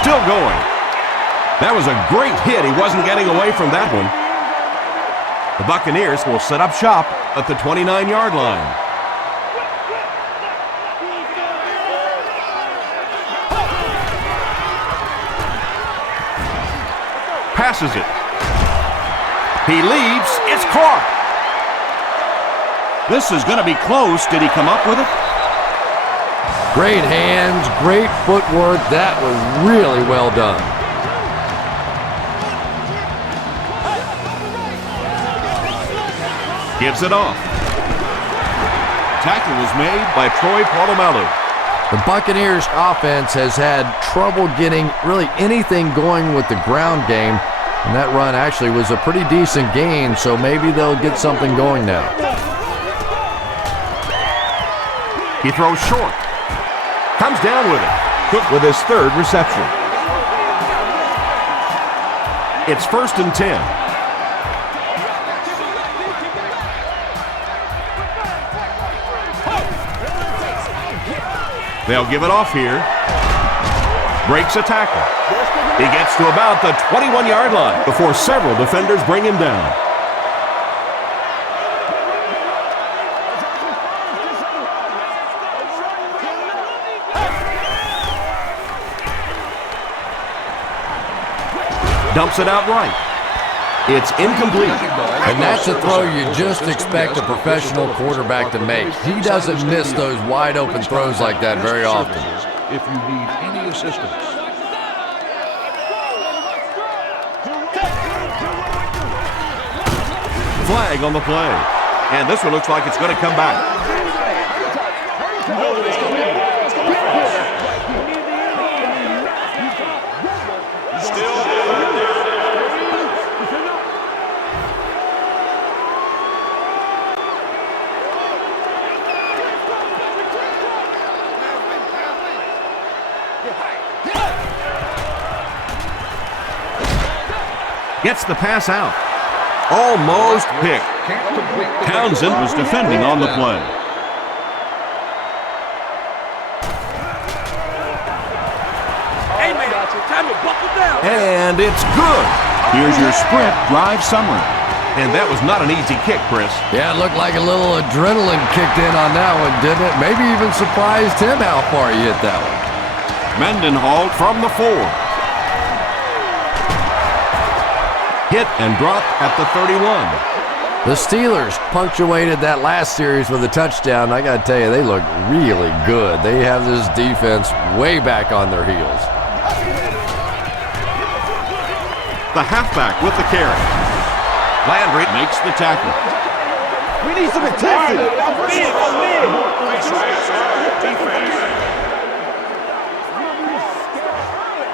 Still going. That was a great hit. He wasn't getting away from that one. The Buccaneers will set up shop at the 29-yard line. Passes it. He leaps. It's caught. This is going to be close. Did he come up with it? Great hands, great footwork. That was really well done. Gives it off. Tackle was made by Troy Polamalu. The Buccaneers offense has had trouble getting really anything going with the ground game, and that run actually was a pretty decent gain, so maybe they'll get something going now. He throws short. Comes down with it. Cook with his third reception. It's 1st and 10. They'll give it off here. Breaks a tackle. He gets to about the 21-yard line before several defenders bring him down. Dumps it out right. It's incomplete. And that's a throw you just expect a professional quarterback to make. He doesn't miss those wide open throws like that very often. If you need any assistance. Flag on the play. And this one looks like it's going to come back. Gets the pass out. Almost picked. Townsend was defending on the play. And it's good. Here's your sprint drive summary. And that was not an easy kick, Chris. Yeah, it looked like a little adrenaline kicked in on that one, didn't it? Maybe even surprised him how far he hit that one. Mendenhall from the 4. Hit and dropped at the 31. The Steelers punctuated that last series with a touchdown. I got to tell you, they look really good. They have this defense way back on their heels. The halfback with the carry. Landry makes the tackle. We need some intensity.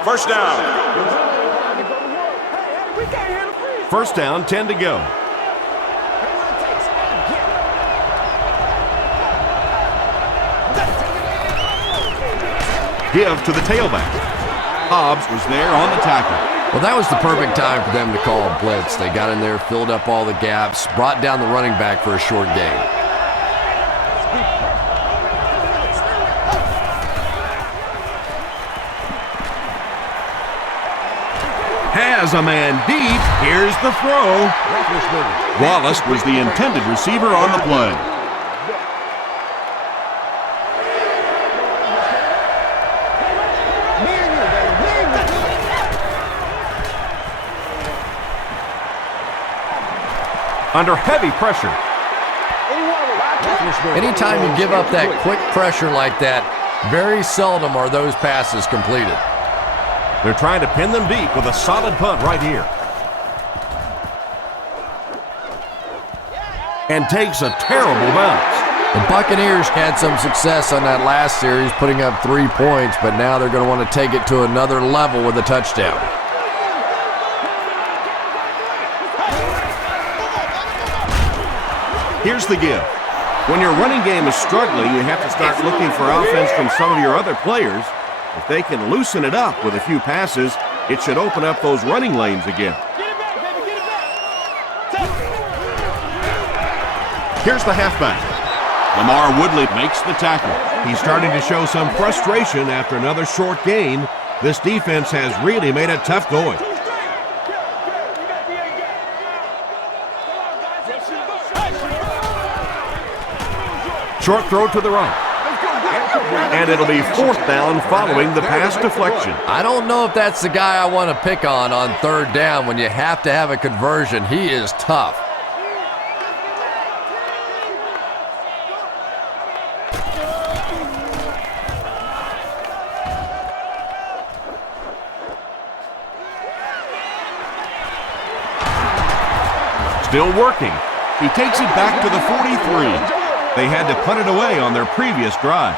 First down. First down, 10 to go. Give to the tailback. Hobbs was there on the tackle. Well, that was the perfect time for them to call a blitz. They got in there, filled up all the gaps, brought down the running back for a short gain. Has a man deep. Here's the throw. Wallace was the intended receiver on the play. Under heavy pressure. Anytime you give up that quick pressure like that, very seldom are those passes completed. They're trying to pin them deep with a solid punt right here. And takes a terrible bounce. The Buccaneers had some success on that last series, putting up 3 points, but now they're going to want to take it to another level with a touchdown. Here's the give. When your running game is struggling, you have to start looking for offense from some of your other players. If they can loosen it up with a few passes, it should open up those running lanes again. Here's the halfback. Lamar Woodley makes the tackle. He's starting to show some frustration after another short gain. This defense has really made it tough going. Short throw to the right. And it'll be 4th down following the pass deflection. I don't know if that's the guy I want to pick on 3rd down when you have to have a conversion. He is tough. Still working. He takes it back to the 43. They had to punt it away on their previous drive.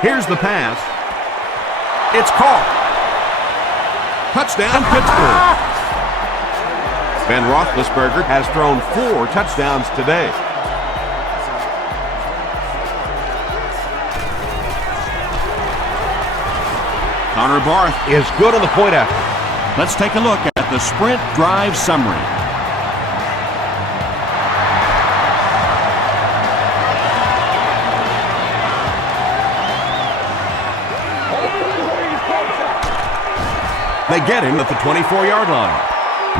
Here's the pass. It's caught. Touchdown, Pittsburgh. Ben Roethlisberger has thrown 4 touchdowns today. Connor Barth is good on the point after. Let's take a look at the sprint drive summary. They get him at the 24-yard line.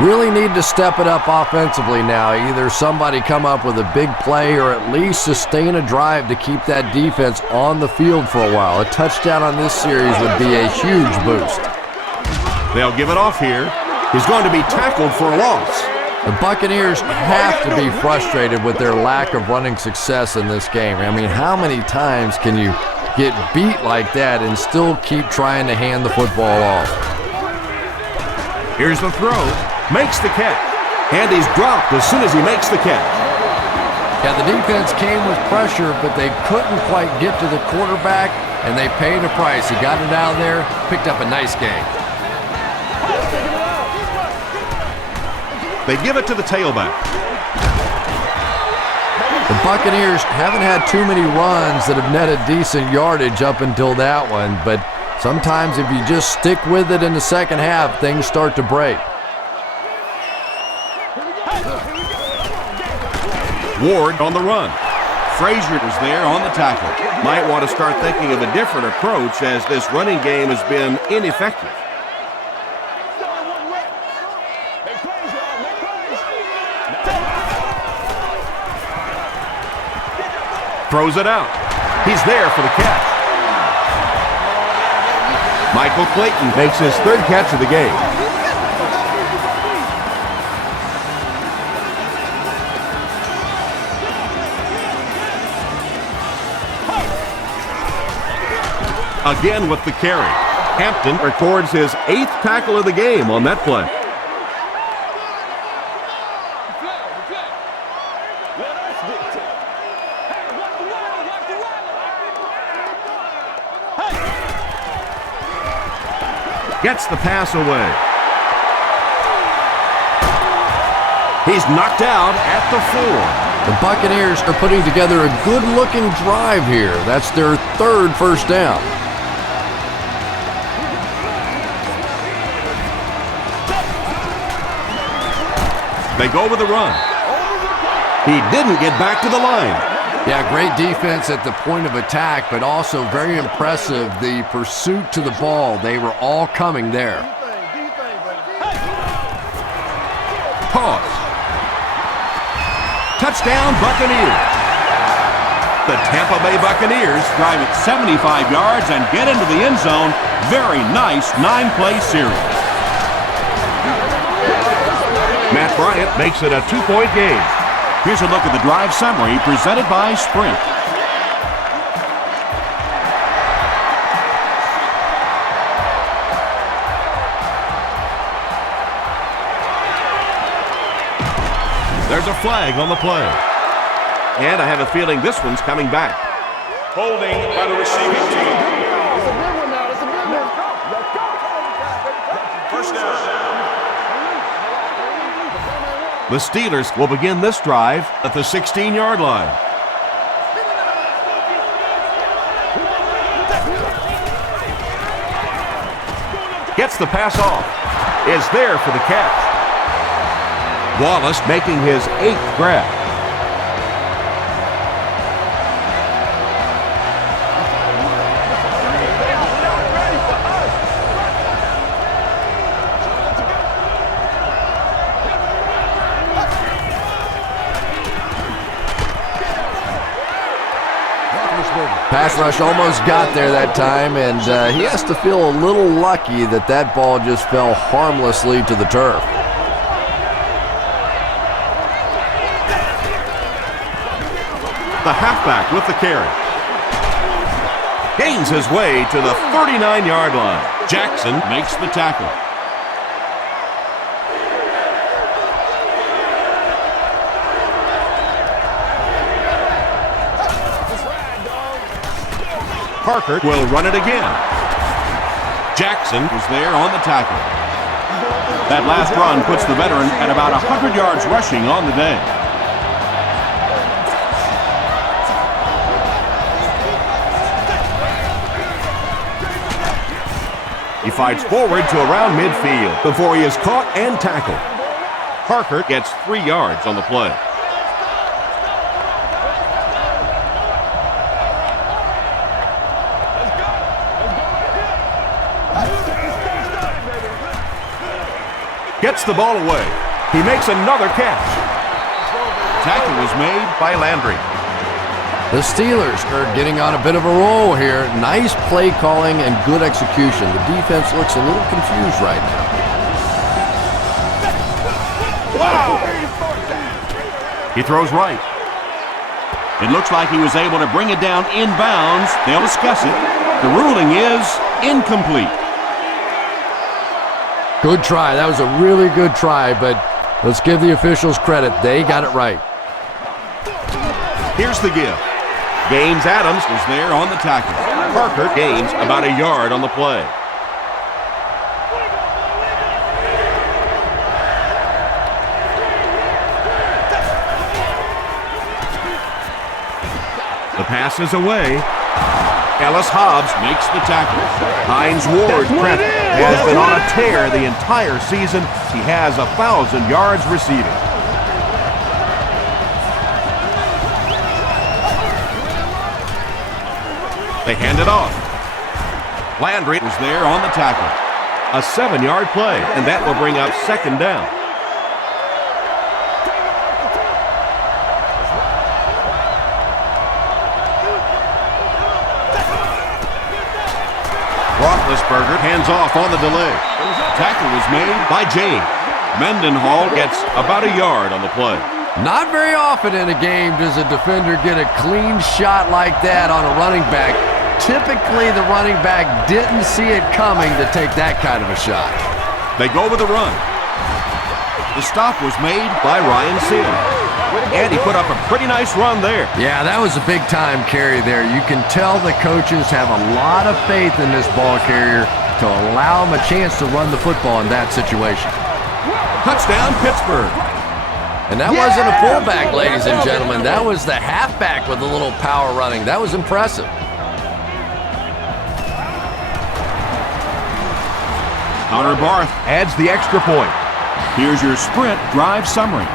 Really need to step it up offensively now. Either somebody come up with a big play or at least sustain a drive to keep that defense on the field for a while. A touchdown on this series would be a huge boost. They'll give it off here. He's going to be tackled for a loss. The Buccaneers have to be frustrated with their lack of running success in this game. I mean, how many times can you get beat like that and still keep trying to hand the football off? Here's the throw. Makes the catch. And he's dropped as soon as he makes the catch. Yeah, the defense came with pressure, but they couldn't quite get to the quarterback, and they paid a price. He got it out of there, picked up a nice game. They give it to the tailback. The Buccaneers haven't had too many runs that have netted decent yardage up until that one, but sometimes if you just stick with it in the second half, things start to break. Ward on the run. Frazier is there on the tackle. Might want to start thinking of a different approach as this running game has been ineffective. Throws it out. He's there for the catch. Michael Clayton makes his 3rd catch of the game. Again with the carry. Hampton records his 8th tackle of the game on that play. Gets the pass away. He's knocked out at the 4. The Buccaneers are putting together a good-looking drive here. That's their 3rd first down. They go with the run. He didn't get back to the line. Yeah, great defense at the point of attack, but also very impressive the pursuit to the ball. They were all coming there. Pause. Touchdown, Buccaneers. The Tampa Bay Buccaneers drive it 75 yards and get into the end zone. Very nice 9-play series. Matt Bryant makes it a 2-point game. Here's a look at the drive summary presented by Sprint. There's a flag on the play. And I have a feeling this one's coming back. Holding by the receiving team. It's a big one now. It's a big one. Let's go. First down. The Steelers will begin this drive at the 16-yard line. Gets the pass off. Is there for the catch. Wallace making his 8th grab. Pass rush almost got there that time, and he has to feel a little lucky that that ball just fell harmlessly to the turf. The halfback with the carry. Gains his way to the 39-yard line. Jackson makes the tackle. Parker will run it again. Jackson was there on the tackle. That last run puts the veteran at about 100 yards rushing on the day. He fights forward to around midfield before he is caught and tackled. Parker gets 3 yards on the play. Gets the ball away. He makes another catch. Tackle was made by Landry. The Steelers are getting on a bit of a roll here. Nice play calling and good execution. The defense looks a little confused right now. He throws right. It looks like he was able to bring it down inbounds. They'll discuss it. The ruling is incomplete. Good try. That was a really good try, but let's give the officials credit. They got it right. Here's the give. Gaines Adams was there on the tackle. Parker gains about a yard on the play. The pass is away. Ellis Hobbs makes the tackle. Hines Ward has been on a tear the entire season. He has 1,000 yards receiving. They hand it off. Landry was there on the tackle. A 7-yard play, and that will bring up second down. Roethlisberger hands off on the delay. Tackle was made by James. Mendenhall gets about a yard on the play. Not very often in a game does a defender get a clean shot like that on a running back. Typically, the running back didn't see it coming to take that kind of a shot. They go with a run. The stop was made by Ryan Sealy. And he put up a pretty nice run there. Yeah, that was a big-time carry there. You can tell the coaches have a lot of faith in this ball carrier to allow him a chance to run the football in that situation. Touchdown, Pittsburgh. And that wasn't a fullback, ladies and gentlemen. That was the halfback with a little power running. That was impressive. Connor Barth adds the extra point. Here's your sprint drive summary.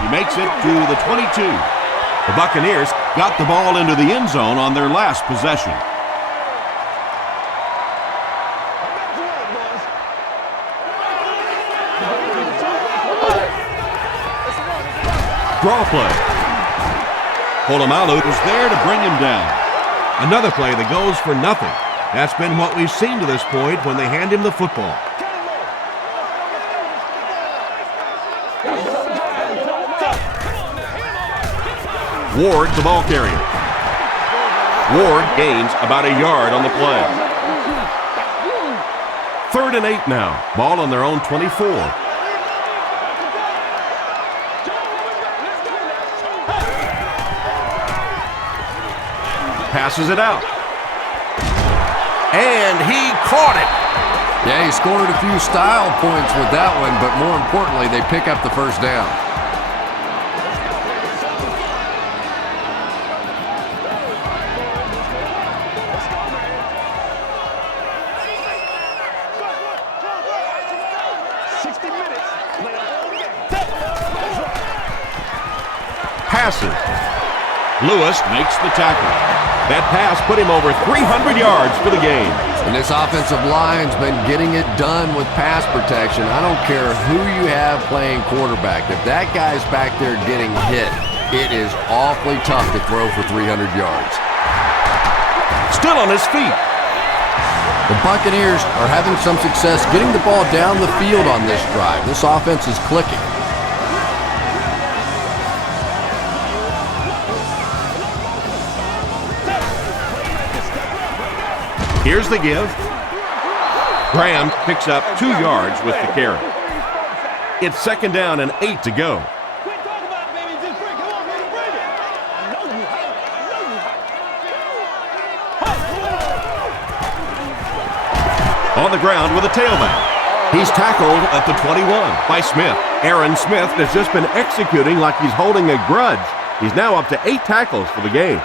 He makes it to the 22. The Buccaneers got the ball into the end zone on their last possession. Draw play. Polamalu was there to bring him down. Another play that goes for nothing. That's been what we've seen to this point when they hand him the football. Ward, the ball carrier. Ward gains about a yard on the play. 3rd and 8 now. Ball on their own 24. Passes it out. And he caught it. Yeah, he scored a few style points with that one, but more importantly, they pick up the first down. Passes. Lewis makes the tackle. That pass put him over 300 yards for the game. And this offensive line's been getting it done with pass protection. I don't care who you have playing quarterback. If that guy's back there getting hit, it is awfully tough to throw for 300 yards. Still on his feet. The Buccaneers are having some success getting the ball down the field on this drive. This offense is clicking. Here's the give. Graham picks up 2 yards with the carry. It's 2nd down and 8 to go. Quit talking about it, baby. Just bring it. Come on, baby, bring it. I know you hate it. I know you hate it. On the ground with a tailback. He's tackled at the 21 by Smith. Aaron Smith has just been executing like he's holding a grudge. He's now up to 8 tackles for the game.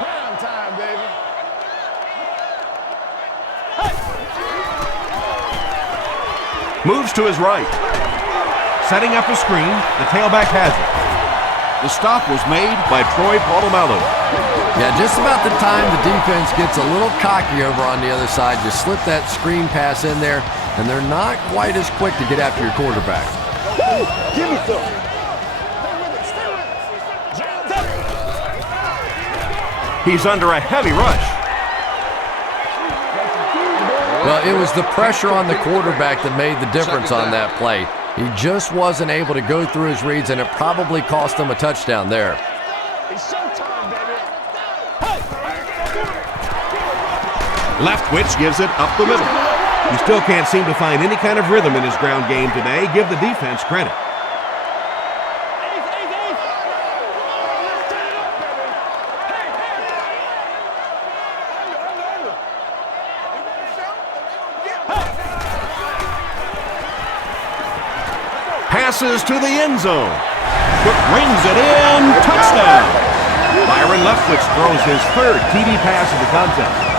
Prime time, baby. Moves to his right. Setting up a screen, the tailback has it. The stop was made by Troy Polamalu. Yeah, just about the time the defense gets a little cocky over on the other side, just slip that screen pass in there, and they're not quite as quick to get after your quarterback. Give me some. He's under a heavy rush. Well, it was the pressure on the quarterback that made the difference on that play. He just wasn't able to go through his reads, and it probably cost him a touchdown there. It's showtime, baby. Leftwich gives it up the middle. He still can't seem to find any kind of rhythm in his ground game today. Give the defense credit. Passes to the end zone. Cook rings it in. Touchdown. Byron Leftwich throws his 3rd TD pass of the contest.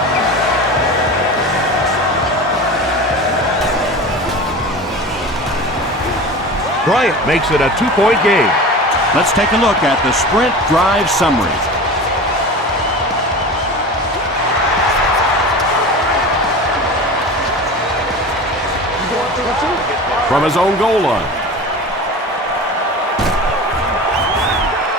Bryant makes it a 2-point game. Let's take a look at the sprint drive summary. From his own goal line.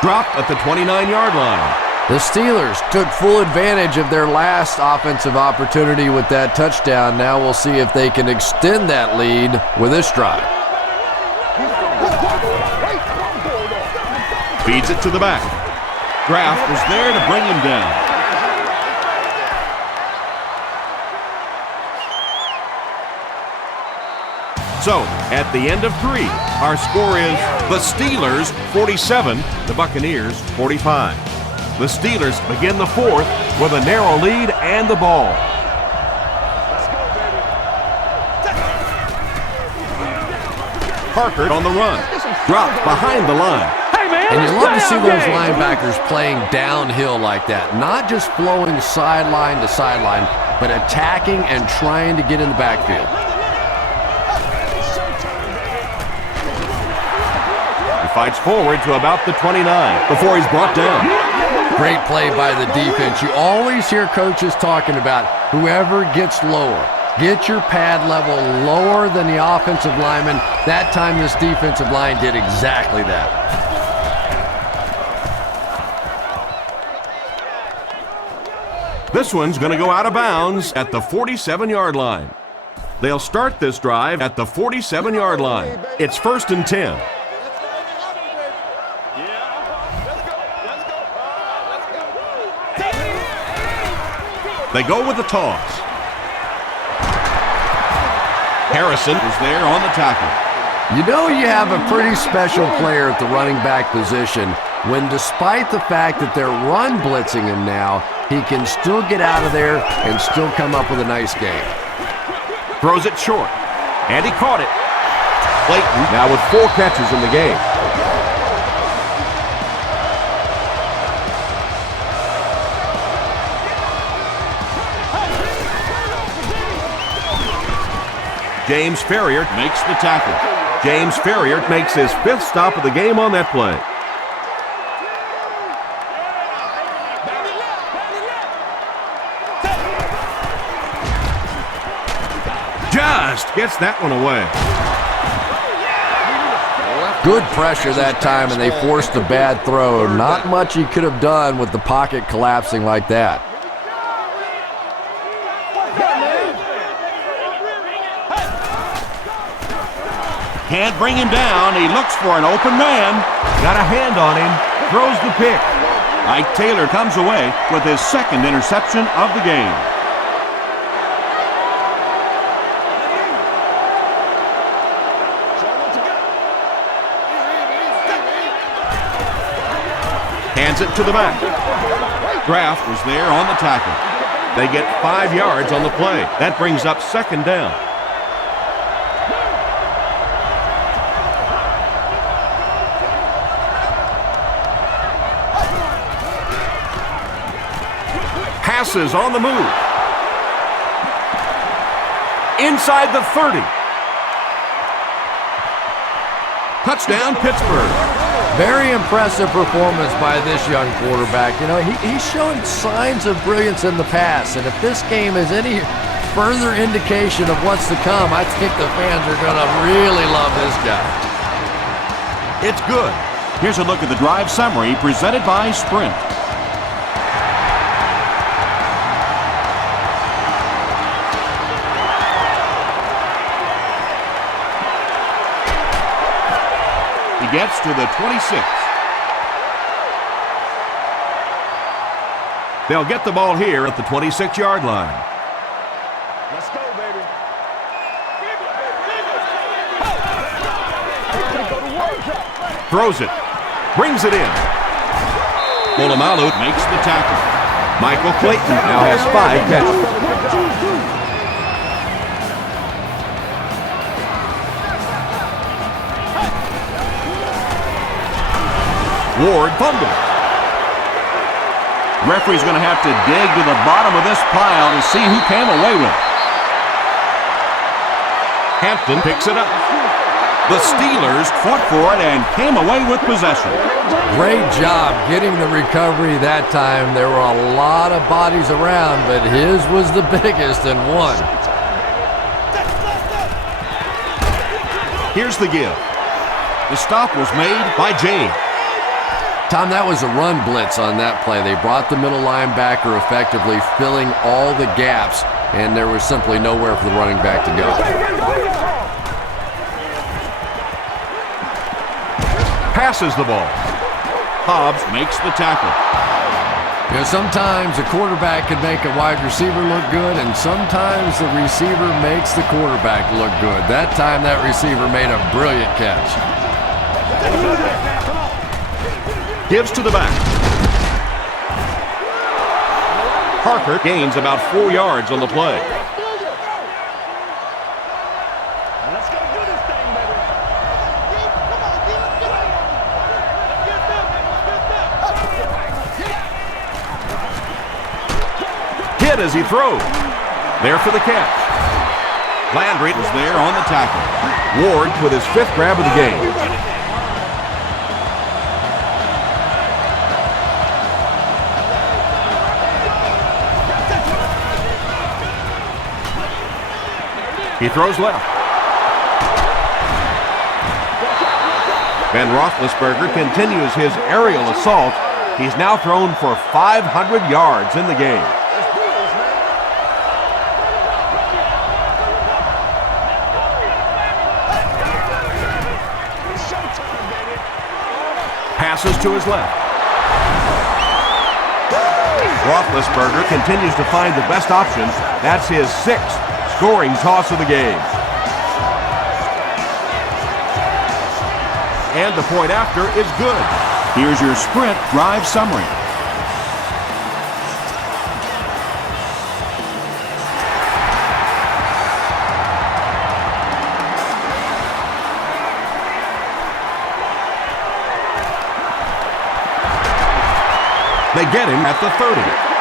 Dropped at the 29-yard line. The Steelers took full advantage of their last offensive opportunity with that touchdown. Now we'll see if they can extend that lead with this drive. Feeds it to the back. Graff was there to bring him down. So, at the end of 3, our score is the Steelers 47, the Buccaneers 45. The Steelers begin the 4th with a narrow lead and the ball. Parker on the run. Dropped behind the line. And you love to see those linebackers playing downhill like that. Not just flowing sideline to sideline, but attacking and trying to get in the backfield. Fights forward to about the 29 before he's brought down. Great play by the defense. You always hear coaches talking about whoever gets lower. Get your pad level lower than the offensive lineman. That time this defensive line did exactly that. This one's going to go out of bounds at the 47-yard line. They'll start this drive at the 47-yard line. It's 1st and 10. They go with the toss. Harrison is there on the tackle. You know you have a pretty special player at the running back position when, despite the fact that they're run blitzing him now, he can still get out of there and still come up with a nice game. Throws it short, and he caught it. Clayton now with 4 catches in the game. James Ferrier makes the tackle. James Ferrier makes his 5th stop of the game on that play. Just gets that one away. Good pressure that time, and they forced a bad throw. Not much he could have done with the pocket collapsing like that. Can't bring him down. He looks for an open man. Got a hand on him. Throws the pick. Ike Taylor comes away with his 2nd interception of the game. Sends it to the back. Graff was there on the tackle. They get 5 yards on the play. That brings up 2nd down. Passes on the move. Inside the 30. Touchdown, Pittsburgh. Very impressive performance by this young quarterback. You know, he's shown signs of brilliance in the past, and if this game is any further indication of what's to come, I think the fans are going to really love this guy. It's good. Here's a look at the drive summary presented by Sprint. He gets to the 26. They'll get the ball here at the 26-yard line. Let's go, baby. Throws it. Brings it in. Polamalu makes the tackle. Michael Clayton now has 5 catches. Ward fumbles. Referee's going to have to dig to the bottom of this pile to see who came away with it. Hampton picks it up. The Steelers fought for it and came away with possession. Great job getting the recovery that time. There were a lot of bodies around, but his was the biggest and won. Here's the give. The stop was made by James. Tom, that was a run blitz on that play. They brought the middle linebacker effectively filling all the gaps, and there was simply nowhere for the running back to go. Passes the ball. Hobbs makes the tackle. You know, sometimes a quarterback can make a wide receiver look good, and sometimes the receiver makes the quarterback look good. That time, that receiver made a brilliant catch. Gives to the back. Parker gains about 4 yards on the play. Let's go do this thing, baby. Hit as he throws. There for the catch. Landry was there on the tackle. Ward with his 5th grab of the game. He throws left. Ben Roethlisberger continues his aerial assault. He's now thrown for 500 yards in the game. Passes to his left. Roethlisberger continues to find the best option. That's his 6th scoring toss of the game. And the point after is good. Here's your Sprint drive summary. They get him at the 30.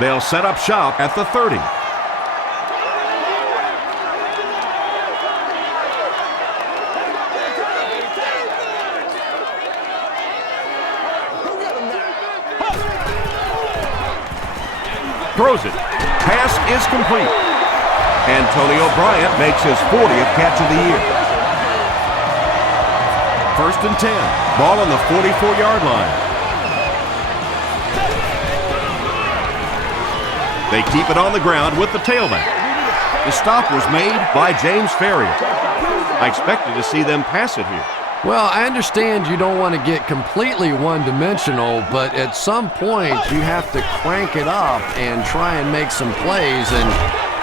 They'll set up shop at the 30. Throws it. Pass is complete. Antonio Bryant makes his 40th catch of the year. 1st and 10. Ball on the 44-yard line. They keep it on the ground with the tailback. The stop was made by James Ferrier. I expected to see them pass it here. Well, I understand you don't want to get completely one-dimensional, but at some point you have to crank it up and try and make some plays, and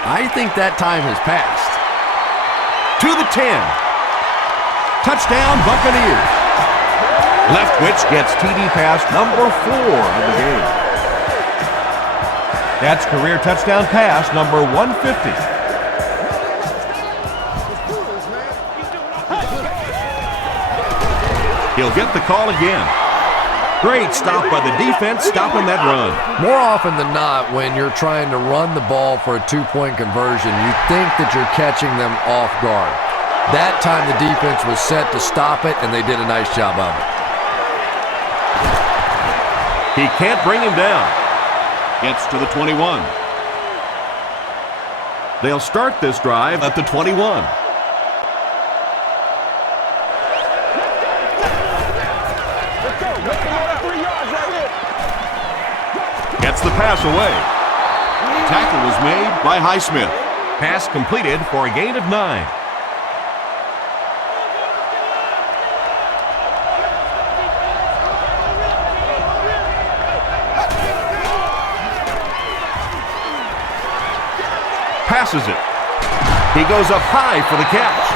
I think that time has passed. To the 10. Touchdown, Buccaneers. Leftwich gets TD pass number 4 of the game. That's career touchdown pass number 150. He'll get the call again. Great stop by the defense, stopping that run. More often than not, when you're trying to run the ball for a two-point conversion, you think that you're catching them off guard. That time the defense was set to stop it, and they did a nice job of it. He can't bring him down. Gets to the 21. They'll start this drive at the 21. Gets the pass away. Tackle was made by Highsmith. Pass completed for a gain of 9. Passes it. He goes up high for the catch.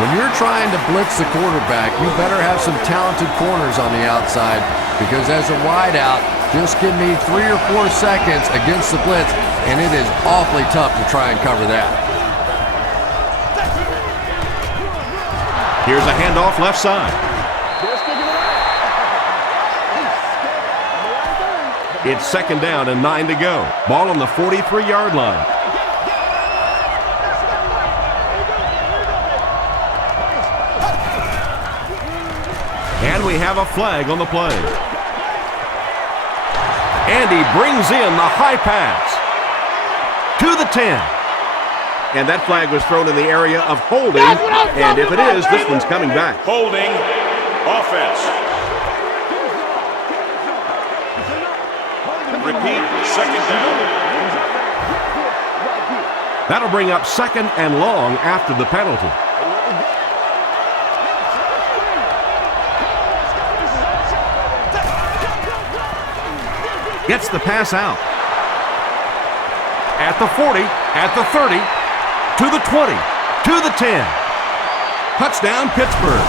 When you're trying to blitz the quarterback, you better have some talented corners on the outside, because as a wideout, just give me 3 or 4 seconds against the blitz, and it is awfully tough to try and cover that. Here's a handoff left side. It's 2nd down and 9 to go. Ball on the 43-yard line. And we have a flag on the play. And he brings in the high pass to the 10. And that flag was thrown in the area of holding. And if it is, this one's coming back. Holding offense. Repeat, 2nd down. That'll bring up 2nd and long after the penalty. Gets the pass out. At the 40, at the 30, to the 20, to the 10. Touchdown, Pittsburgh.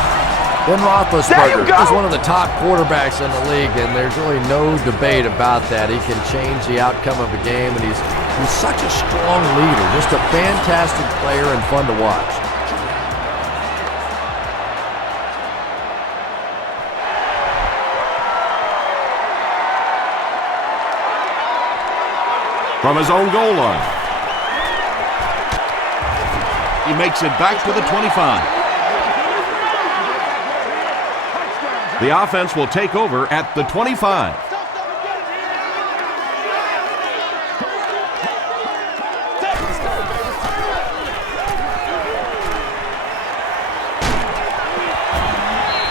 Ben Roethlisberger is one of the top quarterbacks in the league, and there's really no debate about that. He can change the outcome of a game, and he's such a strong leader, just a fantastic player and fun to watch. From his own goal line. He makes it back to the 25. The offense will take over at the 25.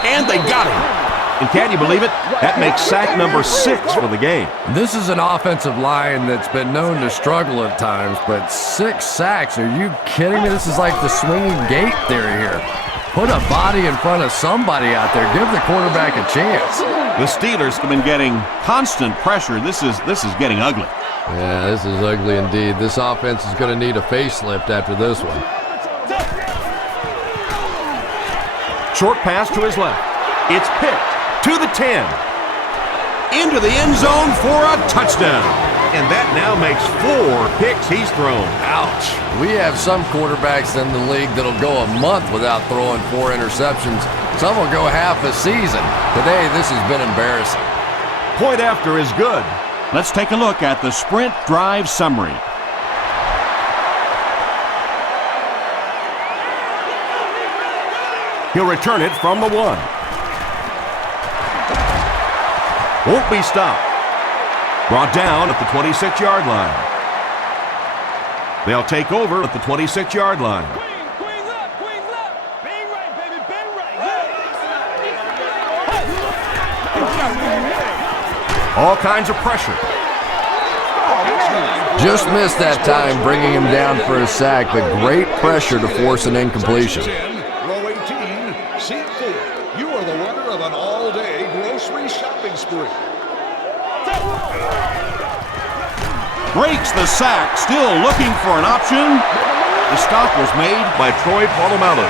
And they got him. And can you believe it? That makes sack number 6 for the game. This is an offensive line that's been known to struggle at times, but 6 sacks, are you kidding me? This is like the swinging gate theory here. Put a body in front of somebody out there. Give the quarterback a chance. The Steelers have been getting constant pressure. This is getting ugly. Yeah, this is ugly indeed. This offense is going to need a facelift after this one. Short pass to his left. It's picked to the 10. Into the end zone for a touchdown. And that now makes 4 picks he's thrown. Ouch. We have some quarterbacks in the league that'll go a month without throwing 4 interceptions. Some will go half a season. Today, this has been embarrassing. Point after is good. Let's take a look at the sprint drive summary. He'll return it from the 1. Won't be stopped. Brought down at the 26-yard line. They'll take over at the 26-yard line. Queen left, bang right, baby, bang right. All kinds of pressure. Just missed that time bringing him down for a sack, but great pressure to force an incompletion. Row 18, seat 4. You are the winner of an all-day grocery shopping spree. Breaks the sack, still looking for an option. The stop was made by Troy Polamalu.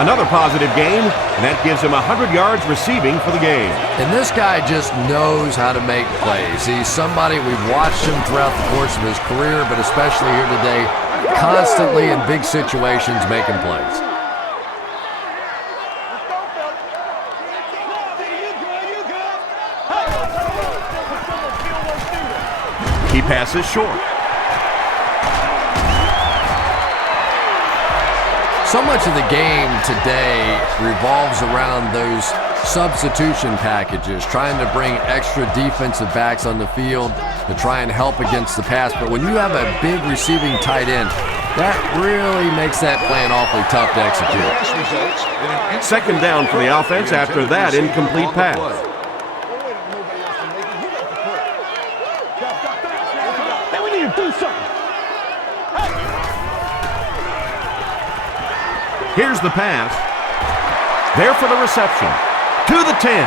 Another positive game, and that gives him 100 yards receiving for the game. And this guy just knows how to make plays. He's somebody, we've watched him throughout the course of his career, but especially here today, constantly in big situations making plays. He passes short. So much of the game today revolves around those substitution packages, trying to bring extra defensive backs on the field to try and help against the pass. But when you have a big receiving tight end, that really makes that plan awfully tough to execute. Second down for the offense after that incomplete pass. Then we need to do something. Here's the pass. There for the reception. To the 10.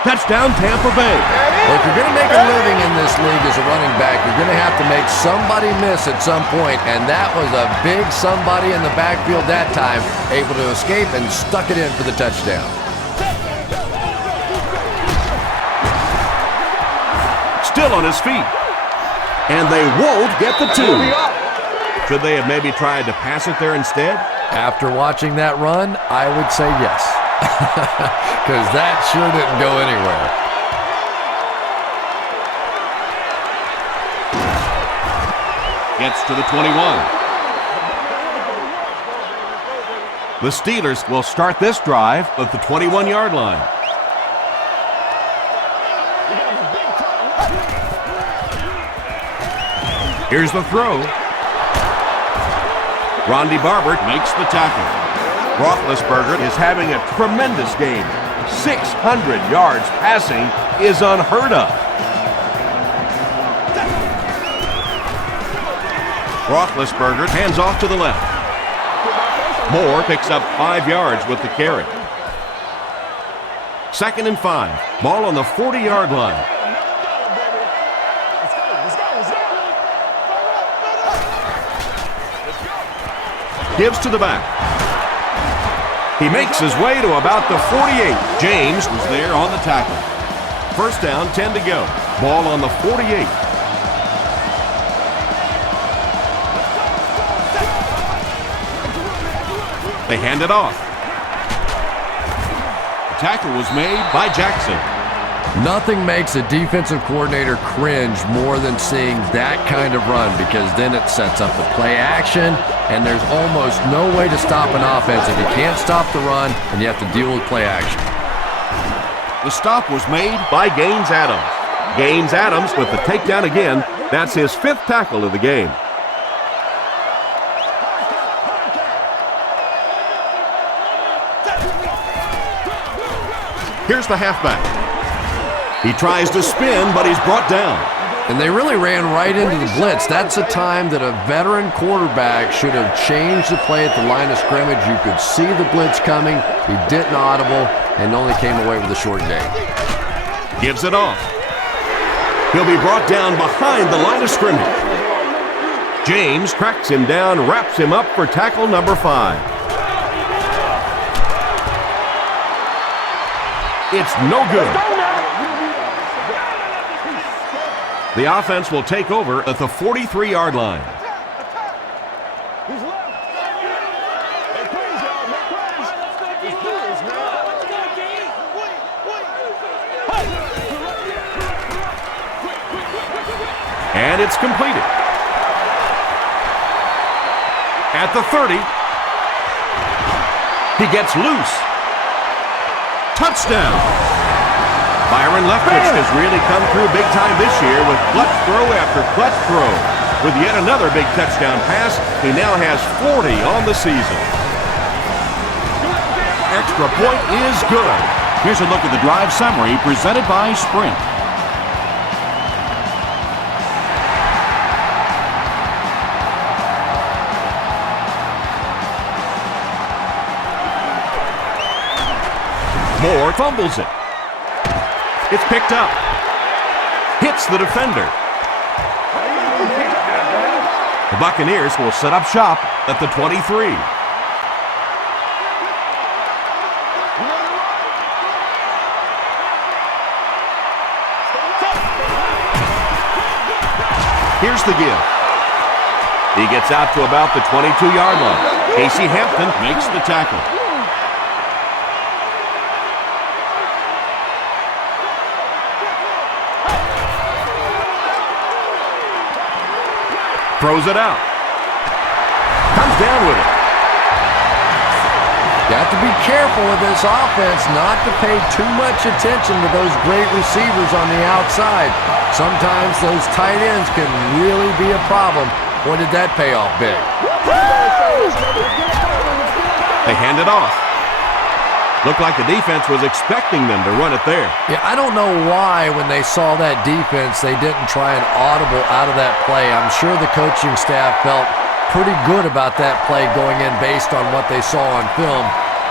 Touchdown, Tampa Bay. Well, if you're going to make a living in this league as a running back, you're going to have to make somebody miss at some point, and that was a big somebody in the backfield that time, able to escape and stuck it in for the touchdown. Still on his feet. And they won't get the 2. Should they have maybe tried to pass it there instead? After watching that run, I would say yes, because that sure didn't go anywhere. Gets to the 21. The Steelers will start this drive at the 21-yard line. Here's the throw. Rondy Barber makes the tackle. Roethlisberger is having a tremendous game. 600 yards passing is unheard of. Roethlisberger hands off to the left. Moore picks up 5 yards with the carry. 2nd and 5. Ball on the 40-yard line. Gives to the back. He makes his way to about the 48. James was there on the tackle. First down, 10 to go. Ball on the 48. They hand it off. The tackle was made by Jackson. Nothing makes a defensive coordinator cringe more than seeing that kind of run, because then it sets up the play action, and there's almost no way to stop an offense if you can't stop the run and you have to deal with play action. The stop was made by Gaines Adams. Gaines Adams with the takedown again. That's his 5th tackle of the game. Here's the halfback. He tries to spin, but he's brought down. And they really ran right into the blitz. That's a time that a veteran quarterback should have changed the play at the line of scrimmage. You could see the blitz coming. He didn't audible and only came away with a short gain. Gives it off. He'll be brought down behind the line of scrimmage. James tracks him down, wraps him up for tackle number 5. It's no good. The offense will take over at the 43-yard line. And it's completed. At the 30, he gets loose. Touchdown! Byron Leftwich has really come through big time this year with clutch throw after clutch throw. With yet another big touchdown pass, he now has 40 on the season. Extra point is good. Here's a look at the drive summary presented by Sprint. Moore fumbles it. It's picked up. Hits the defender. The Buccaneers will set up shop at the 23. Here's the give. He gets out to about the 22-yard line. Casey Hampton makes the tackle. Throws it out. Comes down with it. You have to be careful with this offense not to pay too much attention to those great receivers on the outside. Sometimes those tight ends can really be a problem. Boy, did that pay off big. They hand it off. Looked like the defense was expecting them to run it there. Yeah, I don't know why when they saw that defense, they didn't try an audible out of that play. I'm sure the coaching staff felt pretty good about that play going in based on what they saw on film,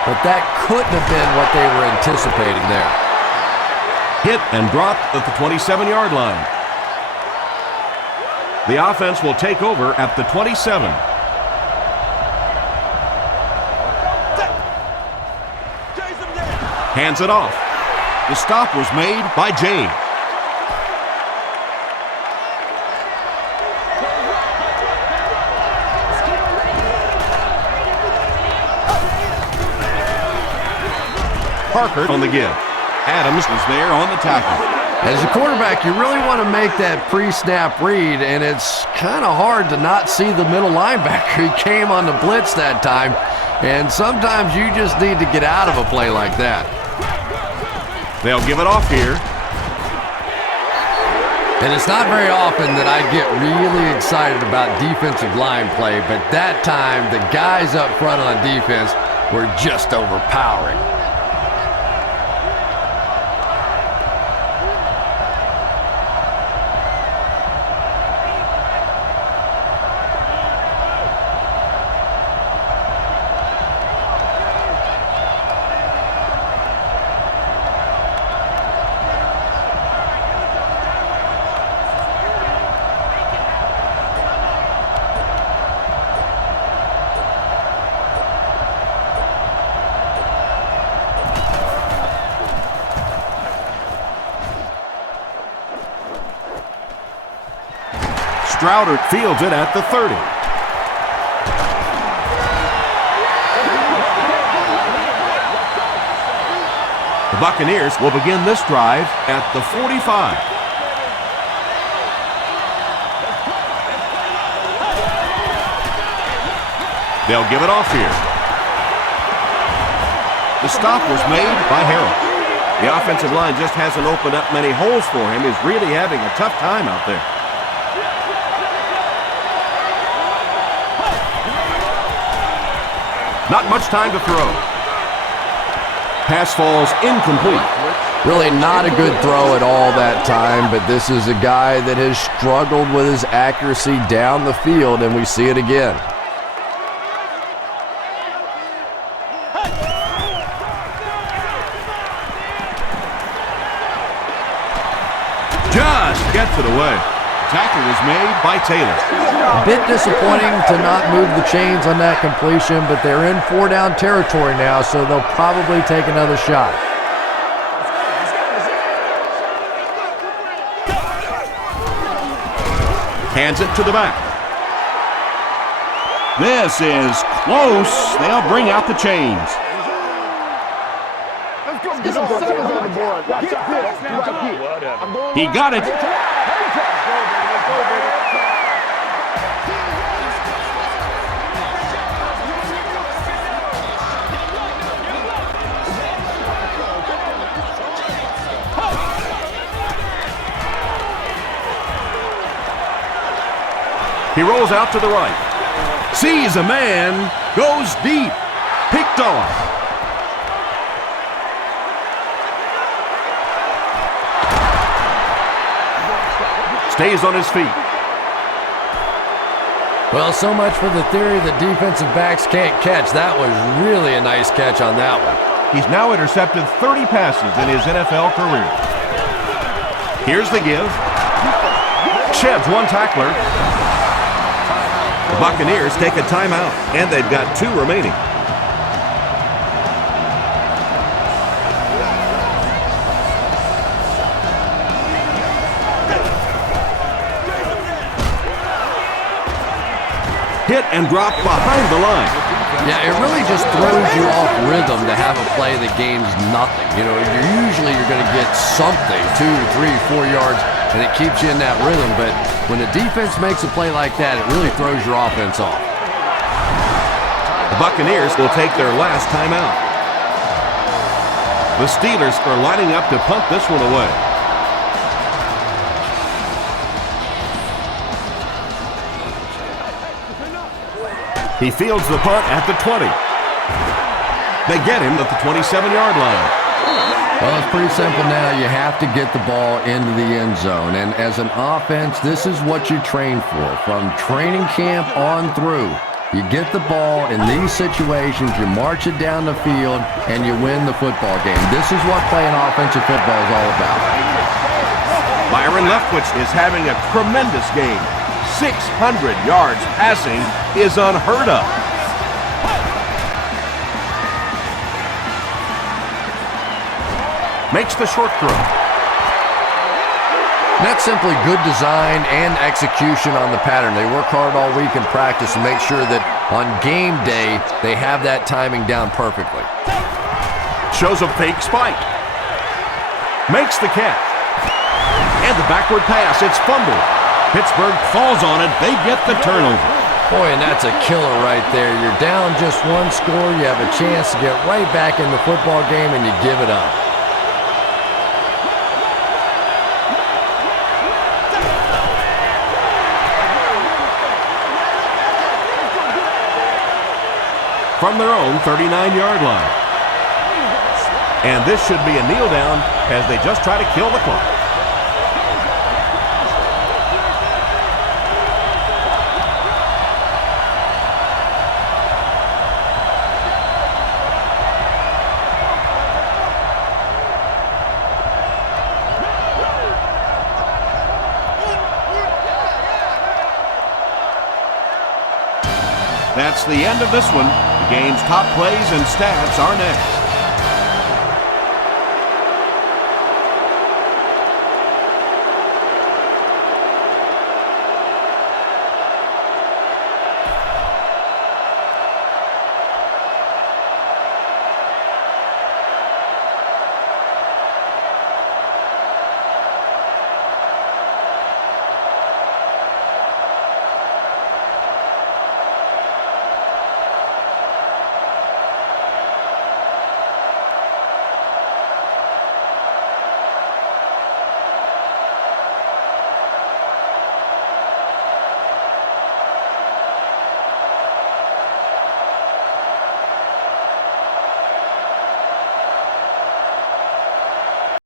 but that couldn't have been what they were anticipating there. Hit and dropped at the 27-yard line. The offense will take over at the 27. Hands it off. The stop was made by James. Parker on the give. Adams was there on the tackle. As a quarterback, you really want to make that pre-snap read, and it's kind of hard to not see the middle linebacker. He came on the blitz that time, and sometimes you just need to get out of a play like that. They'll give it off here. And it's not very often that I get really excited about defensive line play, but that time, the guys up front on defense were just overpowering. Strouder fields it at the 30. The Buccaneers will begin this drive at the 45. They'll give it off here. The stop was made by Harrell. The offensive line just hasn't opened up many holes for him. He's really having a tough time out there. Not much time to throw. Pass falls incomplete. Really not a good throw at all that time, but this is a guy that has struggled with his accuracy down the field, and we see it again. Just gets it away. Tackle was made by Taylor. A bit disappointing to not move the chains on that completion, but they're in 4-down territory now, so they'll probably take another shot. Hands it to the back. This is close. They'll bring out the chains. He got it. He rolls out to the right. Sees a man. Goes deep. Picked off. Stays on his feet. Well, so much for the theory that defensive backs can't catch. That was really a nice catch on that one. He's now intercepted 30 passes in his NFL career. Here's the give. Sheds one tackler. The Buccaneers take a timeout, and they've got 2 remaining. Hit and dropped behind the line. Yeah, it really just throws you off rhythm to have a play that gains nothing. You know, you're going to get something, 2, 3, 4 yards, and it keeps you in that rhythm. But when the defense makes a play like that, it really throws your offense off. The Buccaneers will take their last timeout. The Steelers are lining up to punt this one away. He fields the punt at the 20. They get him at the 27-yard line. Well, it's pretty simple now. You have to get the ball into the end zone. And as an offense, this is what you train for. From training camp on through, you get the ball in these situations, you march it down the field, and you win the football game. This is what playing offensive football is all about. Byron Leftwich is having a tremendous game. 600 yards passing is unheard of. Makes the short throw. That's simply good design and execution on the pattern. They work hard all week in practice to make sure that on game day they have that timing down perfectly. Shows a fake spike. Makes the catch. And the backward pass, it's fumbled. Pittsburgh falls on it, they get the turnover. Boy, and that's a killer right there. You're down just one score, you have a chance to get right back in the football game, and you give it up. From their own 39-yard line. And this should be a kneel down as they just try to kill the clock. That's the end of this one. The game's top plays and stats are next.